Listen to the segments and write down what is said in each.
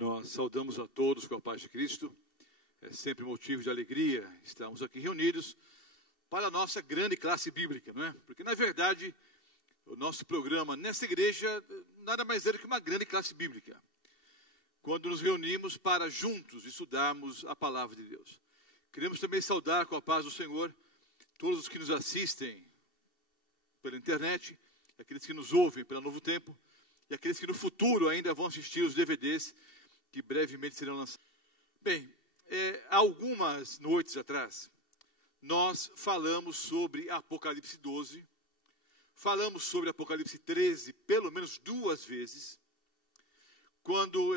Nós saudamos a todos com a paz de Cristo. É sempre motivo de alegria estarmos aqui reunidos para a nossa grande classe bíblica, não é? Porque, na verdade, o nosso programa nessa igreja nada mais é do que uma grande classe bíblica. Quando nos reunimos para juntos estudarmos a palavra de Deus. Queremos também saudar com a paz do Senhor todos os que nos assistem pela internet, aqueles que nos ouvem pela Novo Tempo e aqueles que no futuro ainda vão assistir os DVDs que brevemente serão lançados. Bem, algumas noites atrás, nós falamos sobre Apocalipse 12, falamos sobre Apocalipse 13 pelo menos 2 vezes, quando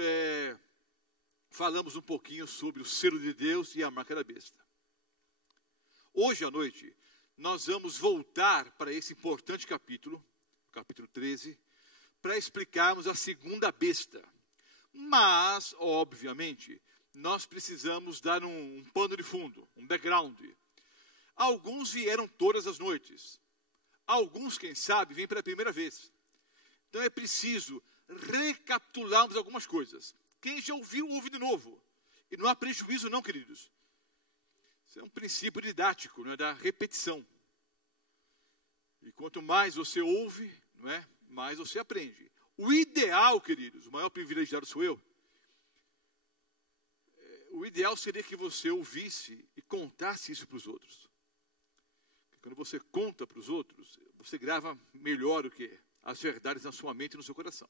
falamos um pouquinho sobre o selo de Deus e a marca da besta. Hoje à noite, nós vamos voltar para esse importante capítulo, capítulo 13, para explicarmos a segunda besta. Mas, obviamente, nós precisamos dar um pano de fundo, um background. Alguns vieram todas as noites. Alguns, quem sabe, vêm pela primeira vez. Então é preciso recapitularmos algumas coisas. Quem já ouviu, ouve de novo. E não há prejuízo não, queridos. Isso é um princípio didático, não é, da repetição. E quanto mais você ouve, não é, mais você aprende. O ideal, queridos, o maior privilegiado sou eu. O ideal seria que você ouvisse e contasse isso para os outros. Quando você conta para os outros, você grava melhor o que as verdades na sua mente e no seu coração.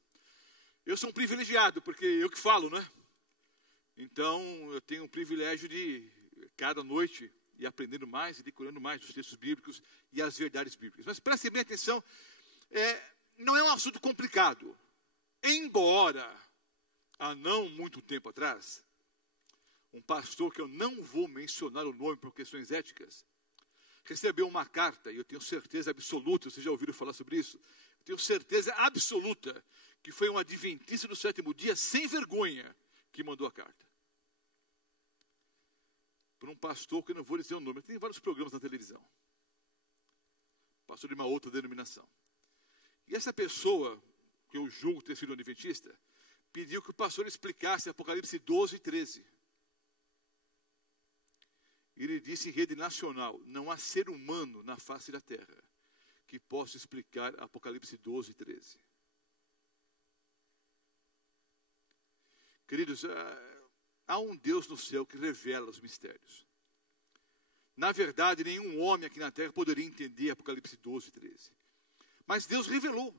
Eu sou um privilegiado, porque eu que falo, né? Então, eu tenho o privilégio de, cada noite, ir aprendendo mais e decorando mais os textos bíblicos e as verdades bíblicas. Mas prestem bem atenção, não é um assunto complicado. Embora, há não muito tempo atrás, um pastor que eu não vou mencionar o nome por questões éticas, recebeu uma carta, e eu tenho certeza absoluta, vocês já ouviram falar sobre isso? Eu tenho certeza absoluta que foi um adventista do 7º dia, sem vergonha, que mandou a carta. Por um pastor que eu não vou dizer o nome, tem vários programas na televisão. Pastor de uma outra denominação. E essa pessoa, que eu julgo ter sido um adventista, pediu que o pastor explicasse Apocalipse 12 e 13. Ele disse em rede nacional, não há ser humano na face da terra que possa explicar Apocalipse 12 e 13. Queridos, há um Deus no céu que revela os mistérios. Na verdade, nenhum homem aqui na terra poderia entender Apocalipse 12 e 13. Mas Deus revelou,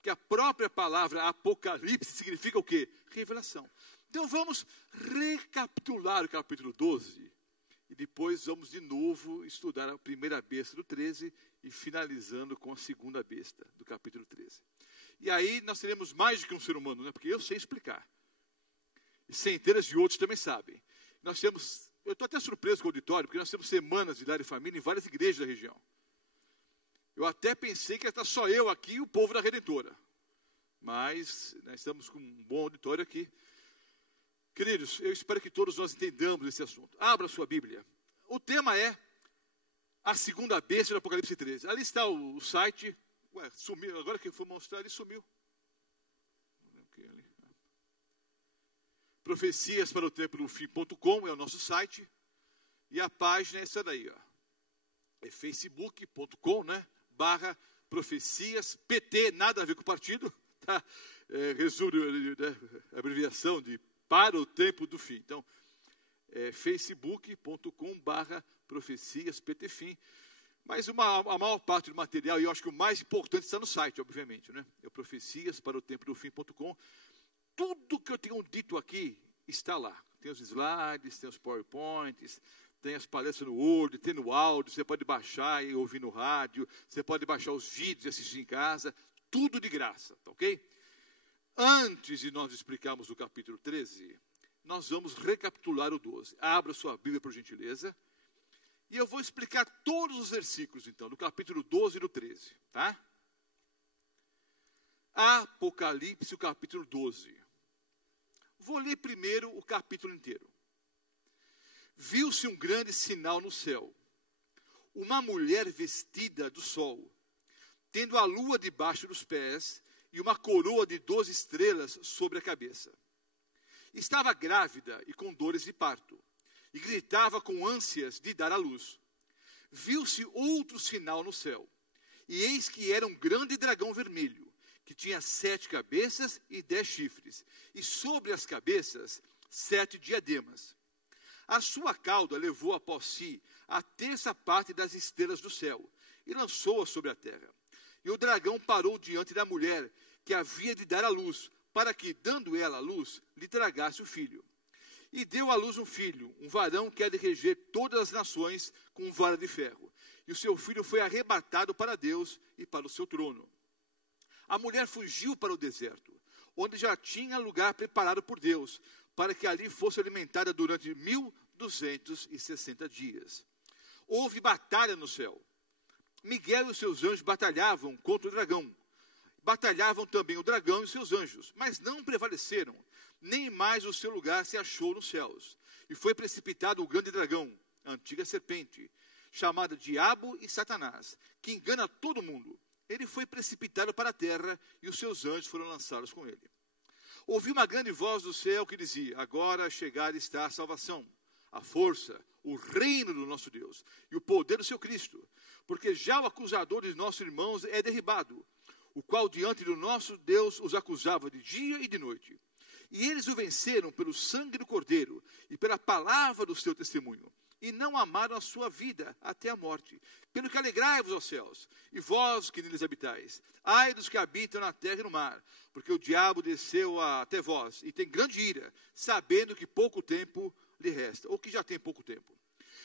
que a própria palavra Apocalipse significa o quê? Revelação. Então vamos recapitular o capítulo 12 e depois vamos de novo estudar a primeira besta do 13 e finalizando com a segunda besta do capítulo 13. E aí nós teremos mais do que um ser humano, né? Porque eu sei explicar. E centenas de outros também sabem. Nós temos, eu estou até surpreso com o auditório, porque nós temos semanas de lar e família em várias igrejas da região. Eu até pensei que ia estar só eu aqui e o povo da Redentora. Mas nós estamos com um bom auditório aqui. Queridos, eu espero que todos nós entendamos esse assunto. Abra a sua Bíblia. O tema é a segunda besta do Apocalipse 13. Ali está o site. Ué, sumiu. Agora que eu fui mostrar, ele sumiu. Profecias para o tempo do fim.com é o nosso site. E a página é essa daí, ó. É facebook.com, né? /profecias.pt, nada a ver com o partido, tá? Resume, né? Abreviação de para o tempo do fim. Então, facebook.com/profecias.pt. Mas a maior parte do material, e eu acho que o mais importante está no site, obviamente, né? É profecias para o tempo do fim.com. Tudo que eu tenho dito aqui está lá. Tem os slides, tem os PowerPoints, tem as palestras no Word, tem no áudio, você pode baixar e ouvir no rádio, você pode baixar os vídeos e assistir em casa, tudo de graça, tá ok? Antes de nós explicarmos o capítulo 13, nós vamos recapitular o 12. Abra sua Bíblia, por gentileza, e eu vou explicar todos os versículos, então, do capítulo 12 e do 13, tá? Apocalipse, o capítulo 12. Vou ler primeiro o capítulo inteiro. Viu-se um grande sinal no céu, uma mulher vestida do sol, tendo a lua debaixo dos pés e uma coroa de 12 estrelas sobre a cabeça. Estava grávida e com dores de parto, e gritava com ânsias de dar à luz. Viu-se outro sinal no céu, e eis que era um grande dragão vermelho, que tinha 7 cabeças e 10 chifres, e sobre as cabeças 7 diademas. A sua cauda levou após si a terça parte das estrelas do céu, e lançou-as sobre a terra. E o dragão parou diante da mulher, que havia de dar à luz, para que, dando ela à luz, lhe tragasse o filho. E deu à luz um filho, um varão que há de reger todas as nações com vara de ferro. E o seu filho foi arrebatado para Deus e para o seu trono. A mulher fugiu para o deserto, onde já tinha lugar preparado por Deus, para que ali fosse alimentada durante 1260 dias. Houve batalha no céu. Miguel e os seus anjos batalhavam contra o dragão. Batalhavam também o dragão e os seus anjos, mas não prevaleceram, nem mais o seu lugar se achou nos céus. E foi precipitado o grande dragão, a antiga serpente, chamada Diabo e Satanás, que engana todo mundo. Ele foi precipitado para a terra e os seus anjos foram lançados com ele. Ouvi uma grande voz do céu que dizia: agora chegada está a salvação, a força, o reino do nosso Deus e o poder do seu Cristo, porque já o acusador de nossos irmãos é derribado, o qual diante do nosso Deus os acusava de dia e de noite. E eles o venceram pelo sangue do Cordeiro e pela palavra do seu testemunho, e não amaram a sua vida até a morte. Pelo que alegrai-vos aos céus, e vós que neles habitais. Ai dos que habitam na terra e no mar, porque o diabo desceu até vós, e tem grande ira, sabendo que pouco tempo lhe resta, ou que já tem pouco tempo.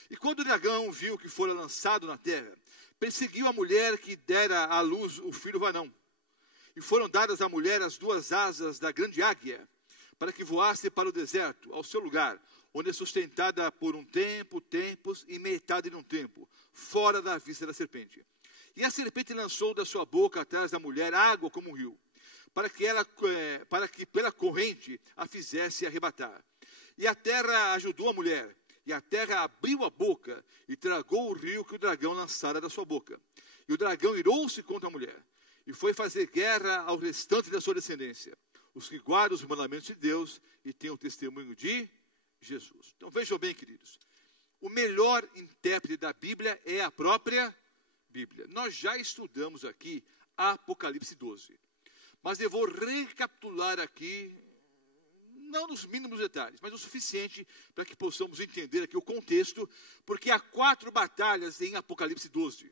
E quando o dragão viu que fora lançado na terra, perseguiu a mulher que dera à luz o filho varão. E foram dadas à mulher as 2 asas da grande águia, para que voasse para o deserto, ao seu lugar, onde é sustentada por um tempo, tempos e metade de um tempo, fora da vista da serpente. E a serpente lançou da sua boca atrás da mulher água como um rio, para que pela corrente a fizesse arrebatar. E a terra ajudou a mulher, e a terra abriu a boca e tragou o rio que o dragão lançara da sua boca. E o dragão irou-se contra a mulher, e foi fazer guerra ao restante da sua descendência, os que guardam os mandamentos de Deus e têm o testemunho de Jesus. Então vejam bem, queridos, o melhor intérprete da Bíblia é a própria Bíblia. Nós já estudamos aqui Apocalipse 12, mas eu vou recapitular aqui, não nos mínimos detalhes, mas o suficiente para que possamos entender aqui o contexto, porque há 4 batalhas em Apocalipse 12.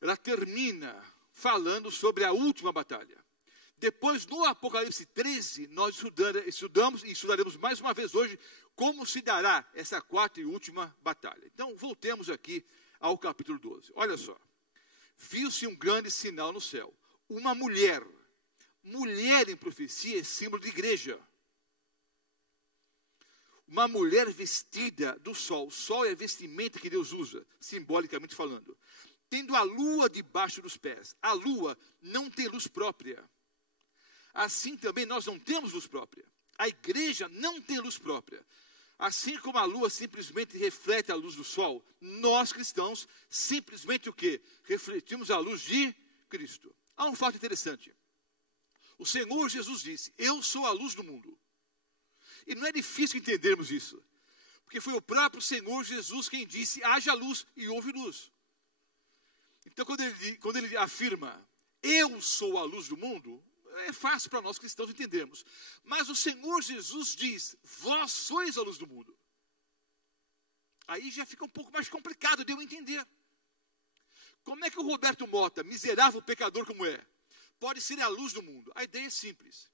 Ela termina falando sobre a última batalha. Depois, no Apocalipse 13, nós estudamos e estudaremos mais uma vez hoje como se dará essa 4ª e última batalha. Então, voltemos aqui ao capítulo 12. Olha só. Viu-se um grande sinal no céu. Uma mulher. Mulher em profecia é símbolo de igreja. Uma mulher vestida do sol. O sol é a vestimenta que Deus usa, simbolicamente falando. Tendo a lua debaixo dos pés. A lua não tem luz própria. Assim também nós não temos luz própria. A igreja não tem luz própria. Assim como a lua simplesmente reflete a luz do sol, nós cristãos simplesmente o quê? Refletimos a luz de Cristo. Há um fato interessante. O Senhor Jesus disse: eu sou a luz do mundo. E não é difícil entendermos isso, porque foi o próprio Senhor Jesus quem disse: haja luz e houve luz. Então quando ele afirma: eu sou a luz do mundo, é fácil para nós cristãos entendermos. Mas o Senhor Jesus diz: vós sois a luz do mundo. Aí já fica um pouco mais complicado de eu entender. Como é que o Roberto Mota, miserável pecador como é, pode ser a luz do mundo? A ideia é simples.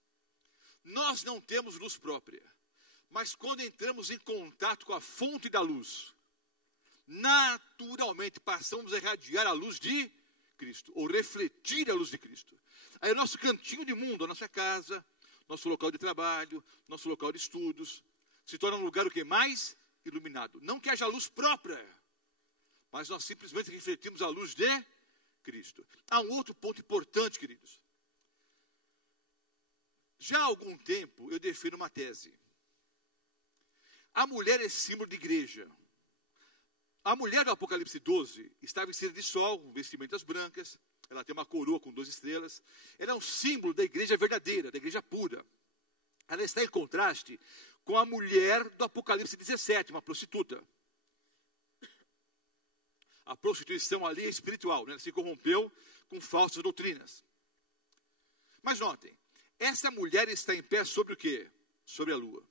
Nós não temos luz própria, mas quando entramos em contato com a fonte da luz, naturalmente passamos a irradiar a luz de Cristo, ou refletir a luz de Cristo. Aí o nosso cantinho de mundo, a nossa casa, nosso local de trabalho, nosso local de estudos, se torna um lugar o que? Mais iluminado. Não que haja luz própria, mas nós simplesmente refletimos a luz de Cristo. Há um outro ponto importante, queridos. Já há algum tempo eu defino uma tese. A mulher é símbolo de igreja. A mulher do Apocalipse 12 está vestida de sol, com vestimentas brancas. Ela tem uma coroa com 2 estrelas. Ela é um símbolo da igreja verdadeira, da igreja pura. ela está em contraste com a mulher do Apocalipse 17, uma prostituta. A prostituição ali é espiritual, né? Ela se corrompeu com falsas doutrinas. Mas notem, essa mulher está em pé sobre o quê? Sobre a lua.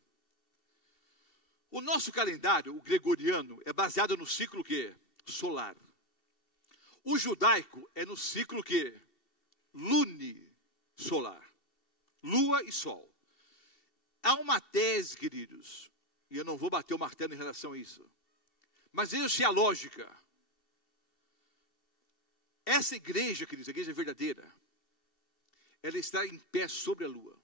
O nosso calendário, o gregoriano, é baseado no ciclo quê? Solar. O judaico é no ciclo quê? Lunisolar. Lua e sol. Há uma tese, queridos, e eu não vou bater o martelo em relação a isso, mas veja-se a lógica. Essa igreja, queridos, a igreja verdadeira, ela está em pé sobre a lua.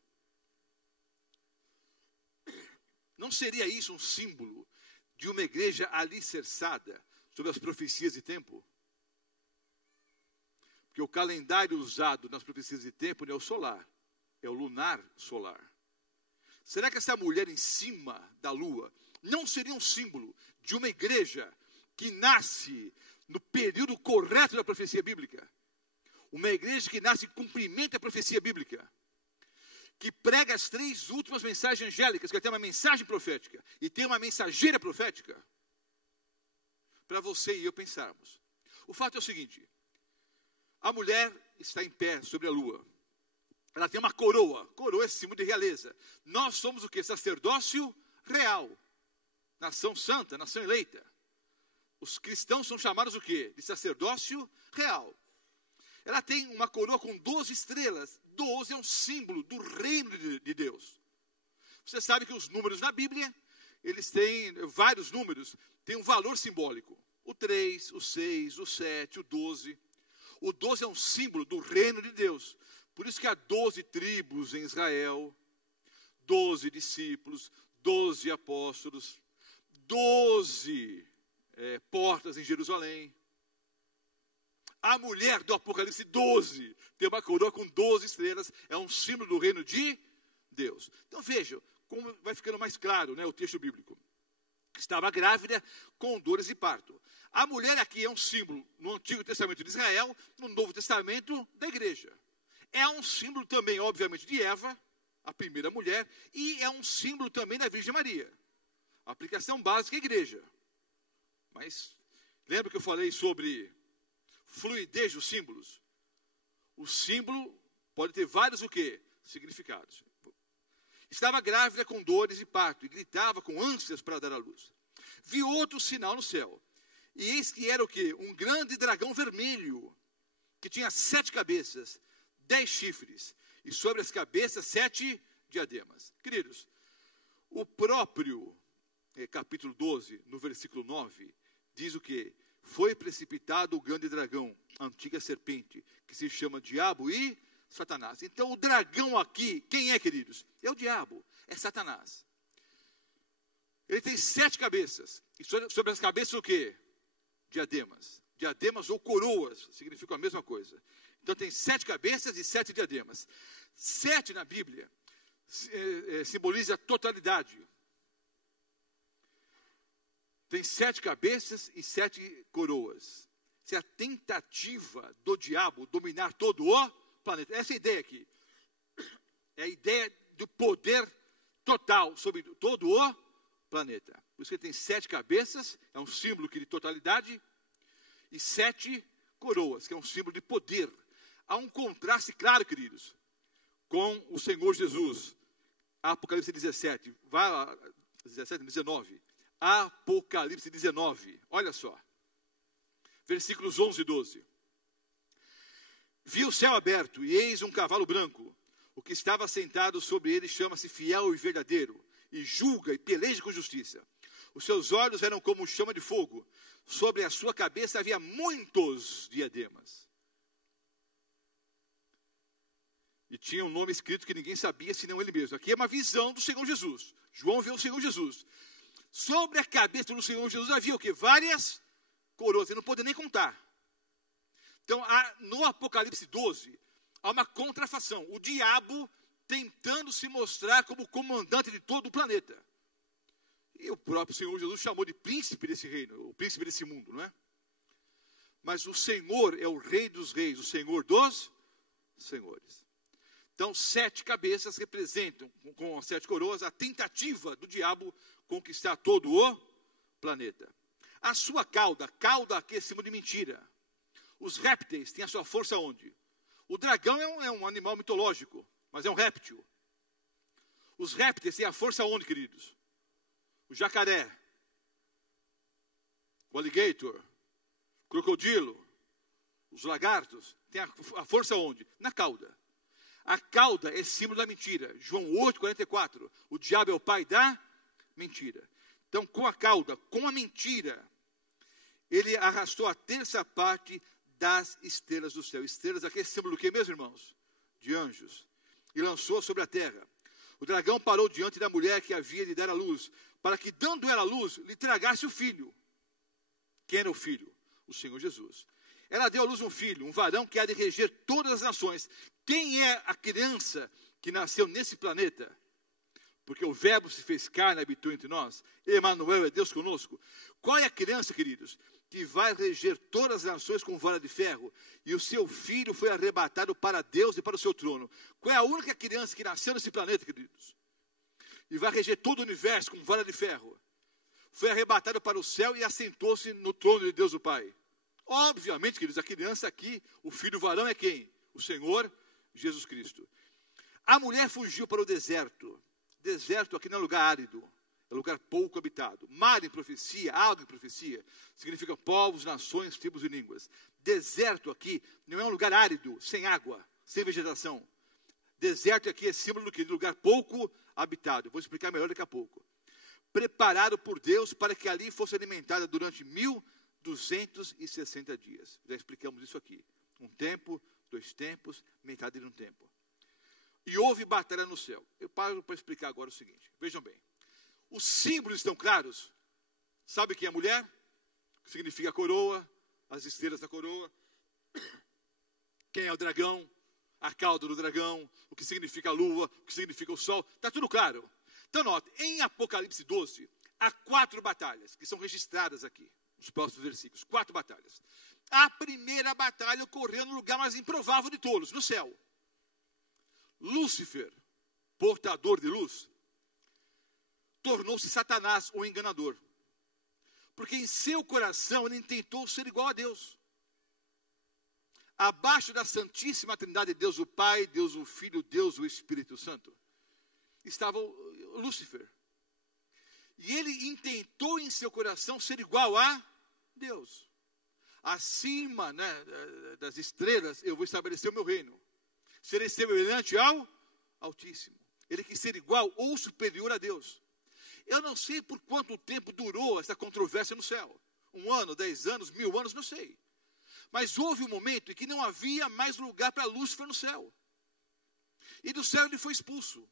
Não seria isso um símbolo de uma igreja alicerçada sobre as profecias de tempo? Porque o calendário usado nas profecias de tempo não é o solar, é o lunar solar. Será que essa mulher em cima da lua não seria um símbolo de uma igreja que nasce no período correto da profecia bíblica? Uma igreja que nasce em cumprimento da profecia bíblica, que prega as 3 últimas mensagens angélicas, que tem uma mensagem profética e tem uma mensageira profética, para você e eu pensarmos. O fato é o seguinte: a mulher está em pé sobre a lua. Ela tem uma coroa. Coroa é símbolo de realeza. Nós somos o quê? Sacerdócio real. Nação santa, nação eleita. Os cristãos são chamados o quê? De sacerdócio real. Ela tem uma coroa com 12 estrelas. 12 é um símbolo do reino de Deus. Você sabe que os números na Bíblia, eles têm vários números, têm um valor simbólico. O 3, o 6, o 7, o 12. O 12 é um símbolo do reino de Deus. Por isso que há 12 tribos em Israel, 12 discípulos, 12 apóstolos, 12 portas em Jerusalém. A mulher do Apocalipse 12 tem uma coroa com 12 estrelas, é um símbolo do reino de Deus. Então vejam como vai ficando mais claro, né, o texto bíblico. Estava grávida com dores de parto. A mulher aqui é um símbolo no Antigo Testamento de Israel, no Novo Testamento da igreja. É um símbolo também, obviamente, de Eva, a primeira mulher, e é um símbolo também da Virgem Maria. A aplicação básica é a igreja. Mas lembra que eu falei sobre fluidez dos símbolos? O símbolo pode ter vários o quê? Significados. Estava grávida com dores e parto, e gritava com ânsias para dar à luz. Vi outro sinal no céu, e eis que era o quê? Um grande dragão vermelho, que tinha 7 cabeças, 10 chifres, e sobre as cabeças 7 diademas. Queridos, o próprio capítulo 12, no versículo 9, diz o quê? Foi precipitado o grande dragão, a antiga serpente, que se chama Diabo e Satanás. Então o dragão aqui, quem é, queridos? É o diabo, é Satanás. Ele tem 7 cabeças, e sobre as cabeças o quê? Diademas. Diademas ou coroas, significam a mesma coisa. Então tem 7 cabeças e 7 diademas. 7 na Bíblia simboliza a totalidade. Tem 7 cabeças e 7 coroas. Essa é a tentativa do diabo dominar todo o planeta. Essa é a ideia aqui. É a ideia do poder total sobre todo o planeta. Por isso que ele tem 7 cabeças, é um símbolo de totalidade, e 7 coroas, que é um símbolo de poder. Há um contraste claro, queridos, com o Senhor Jesus. Apocalipse 17, vai lá, 17, 19. Apocalipse 19, olha só. Versículos 11 e 12. Vi o céu aberto, e eis um cavalo branco. O que estava sentado sobre ele chama-se Fiel e Verdadeiro, e julga e peleja com justiça. Os seus olhos eram como chama de fogo. Sobre a sua cabeça havia muitos diademas. E tinha um nome escrito que ninguém sabia, senão ele mesmo. Aqui é uma visão do Senhor Jesus. João vê o Senhor Jesus. Sobre a cabeça do Senhor Jesus havia o quê? Várias coroas. Ele não podia nem contar. Então, no Apocalipse 12, há uma contrafação. O diabo tentando se mostrar como comandante de todo o planeta. E o próprio Senhor Jesus chamou de príncipe desse reino, o príncipe desse mundo, não é? Mas o Senhor é o Rei dos Reis, o Senhor dos Senhores. Então, 7 cabeças representam, com as 7 coroas, a tentativa do diabo conquistar todo o planeta. A sua cauda aqui é símbolo de mentira. Os répteis têm a sua força onde? O dragão é um animal mitológico, mas é um réptil. Os répteis têm a força onde, queridos? O jacaré, o alligator, o crocodilo, os lagartos, têm a força onde? Na cauda. A cauda é símbolo da mentira. João 8:44. O diabo é o pai da mentira. Então, com a cauda, com a mentira, ele arrastou a terça parte das estrelas do céu. Estrelas aqui é símbolo do que mesmo, irmãos? De anjos. E lançou sobre a terra. O dragão parou diante da mulher que havia de dar à luz, para que, dando ela a luz, lhe tragasse o filho. Quem era o filho? O Senhor Jesus. Ela deu à luz um filho, um varão que há de reger todas as nações. Quem é a criança que nasceu nesse planeta? Porque o verbo se fez carne e habitou entre nós. Emanuel é Deus conosco. Qual é a criança, queridos? Que vai reger todas as nações com vara de ferro. E o seu filho foi arrebatado para Deus e para o seu trono. Qual é a única criança que nasceu nesse planeta, queridos? E vai reger todo o universo com vara de ferro. Foi arrebatado para o céu e assentou-se no trono de Deus o Pai. Obviamente, queridos, a criança aqui, o filho varão é quem? O Senhor Jesus Cristo. A mulher fugiu para o deserto. Deserto aqui não é lugar árido, é lugar pouco habitado. Mar em profecia, água em profecia, significa povos, nações, tribos e línguas. Deserto aqui não é um lugar árido, sem água, sem vegetação. Deserto aqui é símbolo do que? De lugar pouco habitado. Vou explicar melhor daqui a pouco. Preparado por Deus para que ali fosse alimentada durante 1260 dias. Já explicamos isso aqui. Um tempo, 2 tempos, metade de um tempo. E houve batalha no céu. Eu paro para explicar agora o seguinte. Vejam bem. Os símbolos estão claros. Sabe quem é a mulher? O que significa a coroa, as estrelas da coroa. Quem é o dragão? A cauda do dragão. O que significa a lua, o que significa o sol. Está tudo claro. Então, note, em Apocalipse 12, há 4 batalhas que são registradas aqui, nos próximos versículos. 4 batalhas. A primeira batalha ocorreu no lugar mais improvável de todos, no céu. Lúcifer, portador de luz, tornou-se Satanás, o enganador. Porque em seu coração ele tentou ser igual a Deus. Abaixo da Santíssima Trindade, Deus o Pai, Deus o Filho, Deus o Espírito Santo, estava Lúcifer. E ele intentou em seu coração ser igual a Deus. Acima, né, das estrelas, eu vou estabelecer o meu reino. Serei semelhante ao Altíssimo. Ele quis ser igual ou superior a Deus. Eu não sei por quanto tempo durou essa controvérsia no céu. 1 ano, 10 anos, 1000 anos, não sei. Mas houve um momento em que não havia mais lugar para Lúcifer no céu. E do céu ele foi expulso.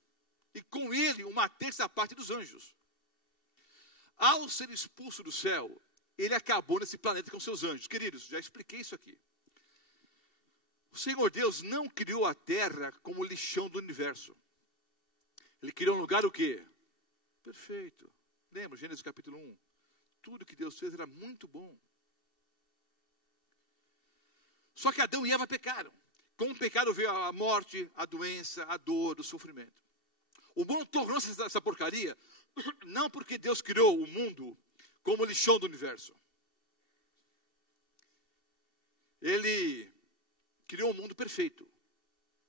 E com ele, 1/3 parte dos anjos. Ao ser expulso do céu, ele acabou nesse planeta com seus anjos. Queridos, já expliquei isso aqui. O Senhor Deus não criou a terra como lixão do universo. Ele criou um lugar o quê? Perfeito. Lembra, Gênesis capítulo 1? Tudo que Deus fez era muito bom. Só que Adão e Eva pecaram. Com o pecado veio a morte, a doença, a dor, o sofrimento. O mundo tornou-se essa porcaria, não porque Deus criou o mundo como lixão do universo. Ele criou um mundo perfeito.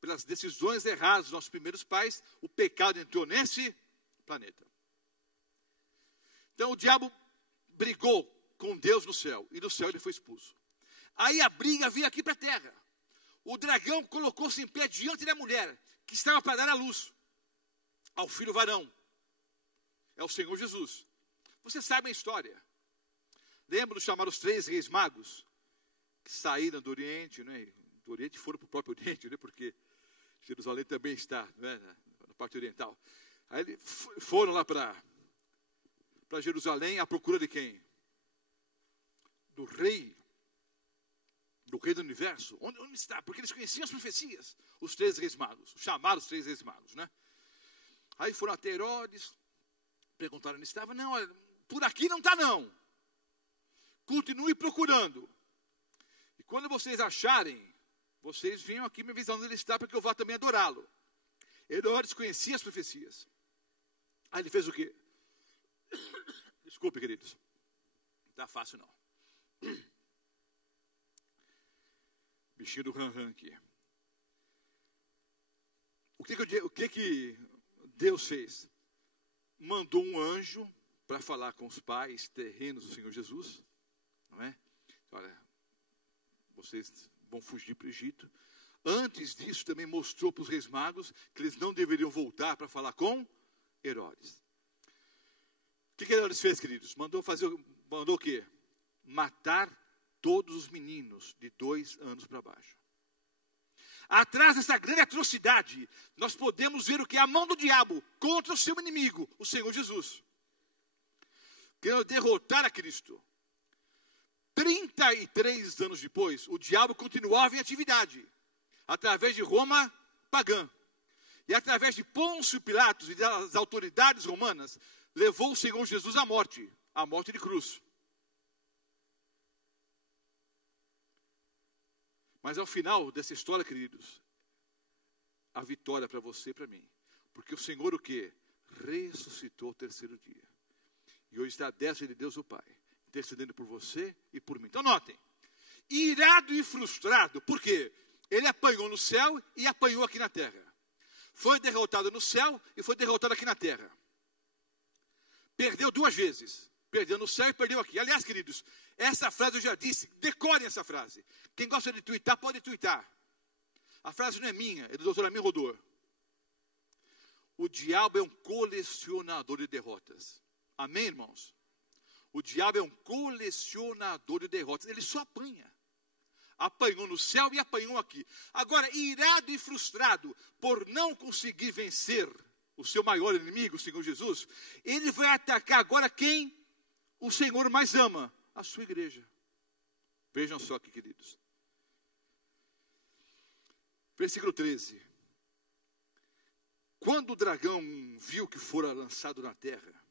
Pelas decisões erradas dos nossos primeiros pais, o pecado entrou nesse planeta. Então o diabo brigou com Deus no céu, e do céu ele foi expulso. Aí a briga veio aqui para a terra. O dragão colocou-se em pé diante da mulher, que estava para dar à luz ao filho varão. É o Senhor Jesus. Vocês sabem a história. Lembram de chamar os 3 reis magos, que saíram do Oriente, né? Do Oriente foram para o próprio Oriente, né? Porque Jerusalém também está, né? Na parte oriental. Aí eles foram lá para Jerusalém à procura de quem? Do rei do universo. Onde está? Porque eles conheciam as profecias. Os 3 reis magos, chamaram os 3 reis magos, né? Aí foram até Herodes, perguntaram onde estava. Não, por aqui não está não. Continue procurando. E quando vocês acharem, vocês venham aqui me avisar onde ele está, para que eu vá também adorá-lo. Herodes conhecia as profecias. Aí ele fez o quê? Desculpe, queridos. Não está fácil, não. Bichinho do ran aqui. O que Deus fez? Mandou um anjo para falar com os pais terrenos do Senhor Jesus. Não é? Olha, vocês vão fugir para o Egito. Antes disso, também mostrou para os reis magos que eles não deveriam voltar para falar com Herodes. O que Herodes fez, queridos? Mandou o quê? Matar todos os meninos de 2 anos para baixo. Atrás dessa grande atrocidade, nós podemos ver o que é a mão do diabo contra o seu inimigo, o Senhor Jesus. Querendo derrotar a Cristo. 33 anos depois, o diabo continuava em atividade, através de Roma pagã. E através de Pôncio Pilatos e das autoridades romanas, levou o Senhor Jesus à morte de cruz. Mas ao final dessa história, queridos, a vitória para você e para mim. Porque o Senhor o quê? Ressuscitou o 3º dia. E hoje está à destra de Deus o Pai, intercedendo por você e por mim. Então notem, irado e frustrado, por quê? Ele apanhou no céu e apanhou aqui na terra. Foi derrotado no céu e foi derrotado aqui na terra. Perdeu 2 vezes. Perdeu no céu e perdeu aqui. Aliás, queridos, essa frase eu já disse. Decorem essa frase. Quem gosta de tuitar, pode tuitar. A frase não é minha, é do Dr. Amir Rodor. O diabo é um colecionador de derrotas. Amém, irmãos? O diabo é um colecionador de derrotas. Ele só apanha. Apanhou no céu e apanhou aqui. Agora, irado e frustrado por não conseguir vencer o seu maior inimigo, o Senhor Jesus, ele vai atacar agora quem o Senhor mais ama, a sua igreja. Vejam só aqui, queridos. Versículo 13. Quando o dragão viu que fora lançado na terra,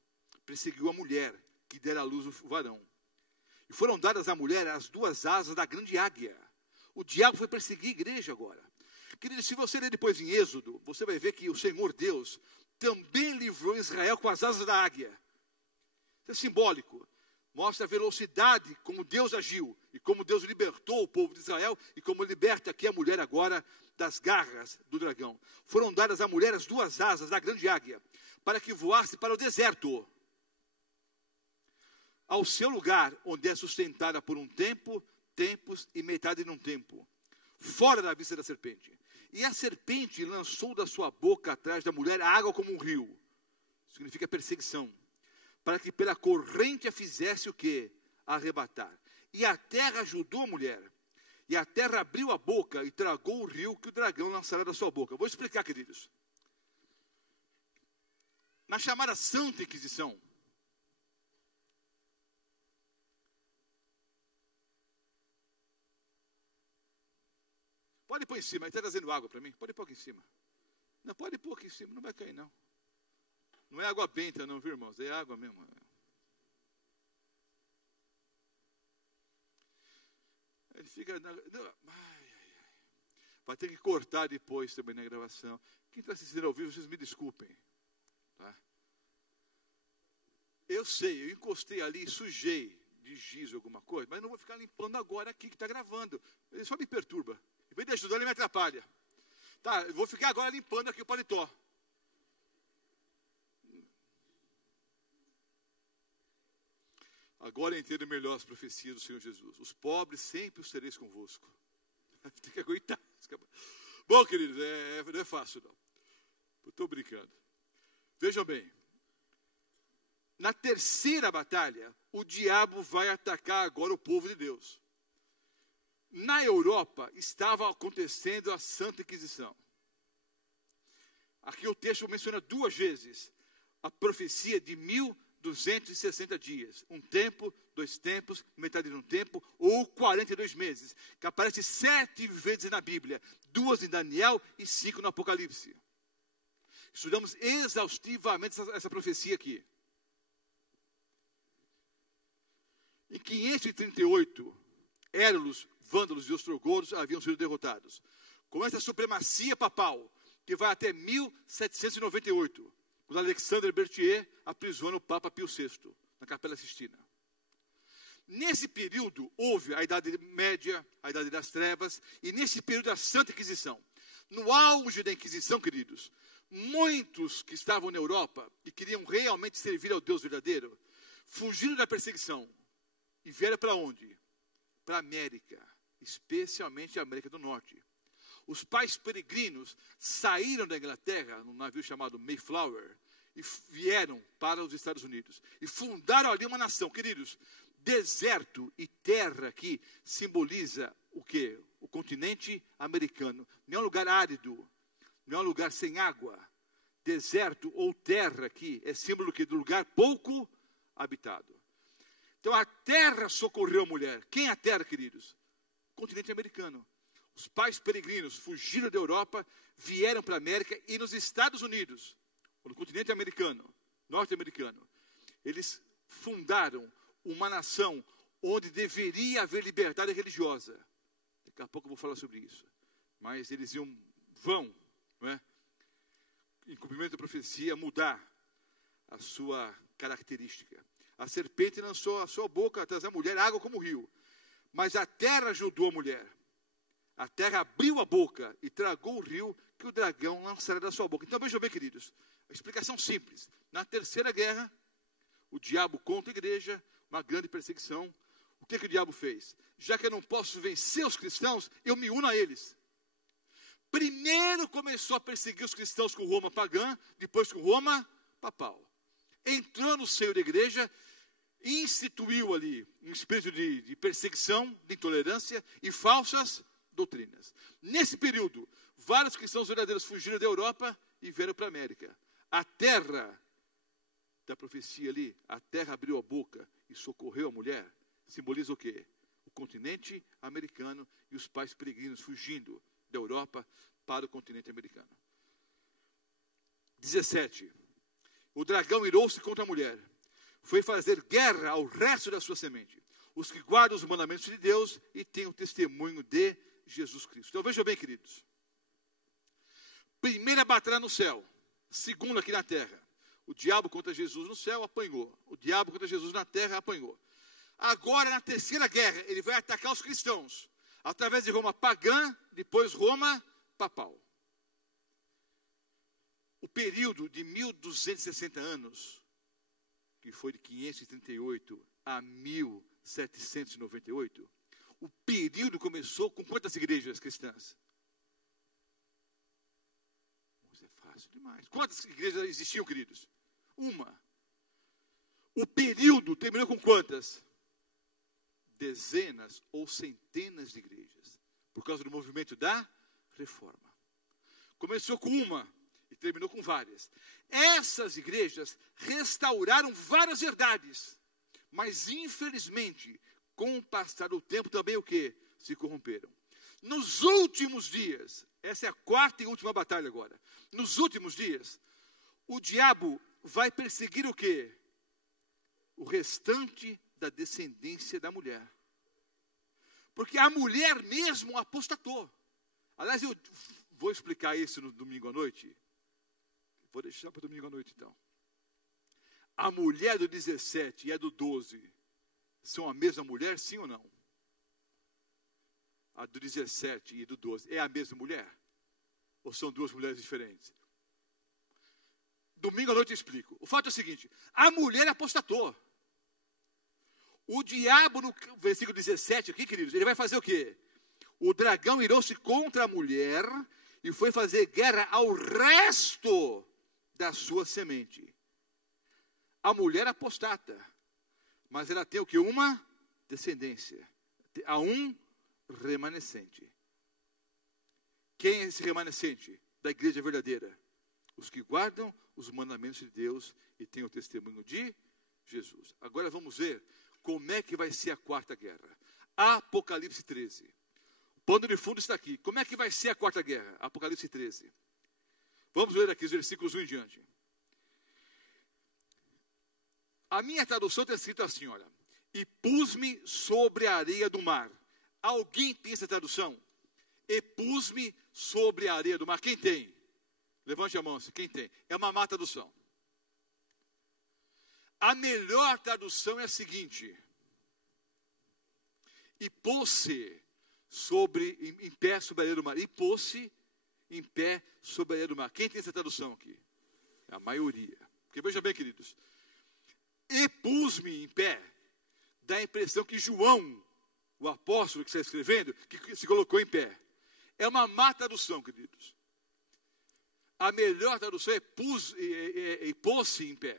perseguiu a mulher que dera à luz o varão. E foram dadas à mulher as 2 asas da grande águia. O diabo foi perseguir a igreja agora. Querido, se você ler depois em Êxodo, você vai ver que o Senhor Deus também livrou Israel com as asas da águia. Isso é simbólico. Mostra a velocidade como Deus agiu. E como Deus libertou o povo de Israel. E como liberta aqui a mulher agora das garras do dragão. Foram dadas à mulher as 2 asas da grande águia. Para que voasse para o deserto. Ao seu lugar, onde é sustentada por um tempo, tempos e metade num tempo. Fora da vista da serpente. E a serpente lançou da sua boca atrás da mulher a água como um rio. Significa perseguição. Para que pela corrente a fizesse o quê? Arrebatar. E a terra ajudou a mulher. E a terra abriu a boca e tragou o rio que o dragão lançara da sua boca. Vou explicar, queridos. Na chamada Santa Inquisição, pode pôr em cima, ele está trazendo água para mim. Pode pôr aqui em cima. Não, pode pôr aqui em cima, não vai cair não. Não é água benta não, viu, irmãos? É água mesmo. Ele fica... Vai ter que cortar depois também na gravação. Quem está assistindo ao vivo, vocês me desculpem. Tá? Eu sei, eu encostei ali, sujei de giz alguma coisa, mas não vou ficar limpando agora aqui que está gravando. Ele só me perturba. Em vez de ajudar, ele me atrapalha. Tá, eu vou ficar agora limpando aqui o paletó. Agora entendo melhor as profecias do Senhor Jesus. Os pobres sempre os tereis convosco. Tem que aguentar. Bom, queridos, não é fácil não. Estou brincando. Vejam bem. Na terceira batalha, o diabo vai atacar agora o povo de Deus. Na Europa, estava acontecendo a Santa Inquisição. Aqui o texto menciona 2 vezes a profecia de 1260 dias. 1 tempo, 2 tempos, metade de um tempo, ou 42 meses. Que aparece 7 vezes na Bíblia. 2 em Daniel e 5 no Apocalipse. Estudamos exaustivamente essa profecia aqui. Em 538, Érulos, vândalos e ostrogodos haviam sido derrotados. Com essa supremacia papal que vai até 1798, quando Alexandre Berthier aprisiona o Papa Pio VI, na Capela Sistina. Nesse período, houve a Idade Média, a Idade das Trevas, e nesse período a Santa Inquisição. No auge da Inquisição, queridos, muitos que estavam na Europa e queriam realmente servir ao Deus verdadeiro, fugiram da perseguição e vieram para onde? Para a América, especialmente a América do Norte. Os pais peregrinos saíram da Inglaterra, num navio chamado Mayflower, e vieram para os Estados Unidos. E fundaram ali uma nação. Queridos, deserto e terra aqui simboliza o quê? O continente americano. Não é um lugar árido, não é um lugar sem água. Deserto ou terra aqui é símbolo do quê? Do lugar pouco habitado. Então a terra socorreu a mulher. Quem é a terra, queridos? O continente americano. Os pais peregrinos fugiram da Europa, vieram para a América e nos Estados Unidos, no continente americano, norte-americano, eles fundaram uma nação onde deveria haver liberdade religiosa. Daqui a pouco eu vou falar sobre isso. Mas eles vão, não é? Em cumprimento da profecia, mudar a sua característica. A serpente lançou a sua boca atrás da mulher, água como rio. Mas a terra ajudou a mulher. A terra abriu a boca e tragou o rio que o dragão lançara da sua boca. Então vejam bem, queridos, a explicação simples. Na Terceira Guerra, o diabo contra a igreja, uma grande perseguição. O que o diabo fez? Já que eu não posso vencer os cristãos, eu me uno a eles. Primeiro começou a perseguir os cristãos com Roma pagã, depois com Roma papal. Entrou no seio da igreja, instituiu ali um espírito de perseguição, de intolerância e falsas doutrinas. Nesse período, vários cristãos verdadeiros fugiram da Europa e vieram para a América. A terra da profecia ali, a terra abriu a boca e socorreu a mulher, simboliza o quê? O continente americano e os pais peregrinos fugindo da Europa para o continente americano. 17. O dragão irou-se contra a mulher. Foi fazer guerra ao resto da sua semente. Os que guardam os mandamentos de Deus e têm o testemunho de Jesus Cristo. Então vejam bem, queridos. Primeira batalha no céu. Segunda aqui na terra. O diabo contra Jesus no céu apanhou. O diabo contra Jesus na terra apanhou. Agora, na terceira guerra, ele vai atacar os cristãos. Através de Roma pagã, depois Roma papal. O período de 1260 anos, que foi de 538 a 1798, o período começou com quantas igrejas cristãs? Isso é fácil demais. Quantas igrejas existiam, queridos? Uma. O período terminou com quantas? Dezenas ou centenas de igrejas, por causa do movimento da reforma. Começou com uma e terminou com várias. Essas igrejas restauraram várias verdades, mas infelizmente, com o passar do tempo também o quê? Se corromperam. Nos últimos dias, essa é a quarta e última batalha agora. Nos últimos dias, o diabo vai perseguir o quê? O restante da descendência da mulher. Porque a mulher mesmo apostatou. Aliás, eu vou explicar isso no domingo à noite. Vou deixar para domingo à noite, então. A mulher do 17 e a do 12 são a mesma mulher, sim ou não? A do 17 e do 12 é a mesma mulher? Ou são duas mulheres diferentes? Domingo à noite eu explico. O fato é o seguinte, a mulher apostatou. O diabo, no versículo 17 aqui, queridos, ele vai fazer o quê? O dragão irou-se contra a mulher e foi fazer guerra ao resto da sua semente. A mulher apostata, mas ela tem o quê? Uma descendência. Há um remanescente. Quem é esse remanescente da igreja verdadeira? Os que guardam os mandamentos de Deus e têm o testemunho de Jesus. Agora vamos ver como é que vai ser a quarta guerra. Apocalipse 13. O pano de fundo está aqui. Como é que vai ser a quarta guerra? Apocalipse 13. Vamos ler aqui os versículos 1 em diante. A minha tradução está escrito assim, olha. E pus-me sobre a areia do mar. Alguém tem essa tradução? E pus-me sobre a areia do mar. Quem tem? Levante a mão assim, quem tem? É uma má tradução. A melhor tradução é a seguinte: e pôs-se em pé sobre a areia do mar. E pôs-se em pé sobre a areia do mar. Quem tem essa tradução aqui? É a maioria. Porque veja bem, queridos, e pus-me em pé, dá a impressão que João, o apóstolo que está escrevendo, que se colocou em pé. É uma má tradução, queridos. A melhor tradução é pôs-se em pé.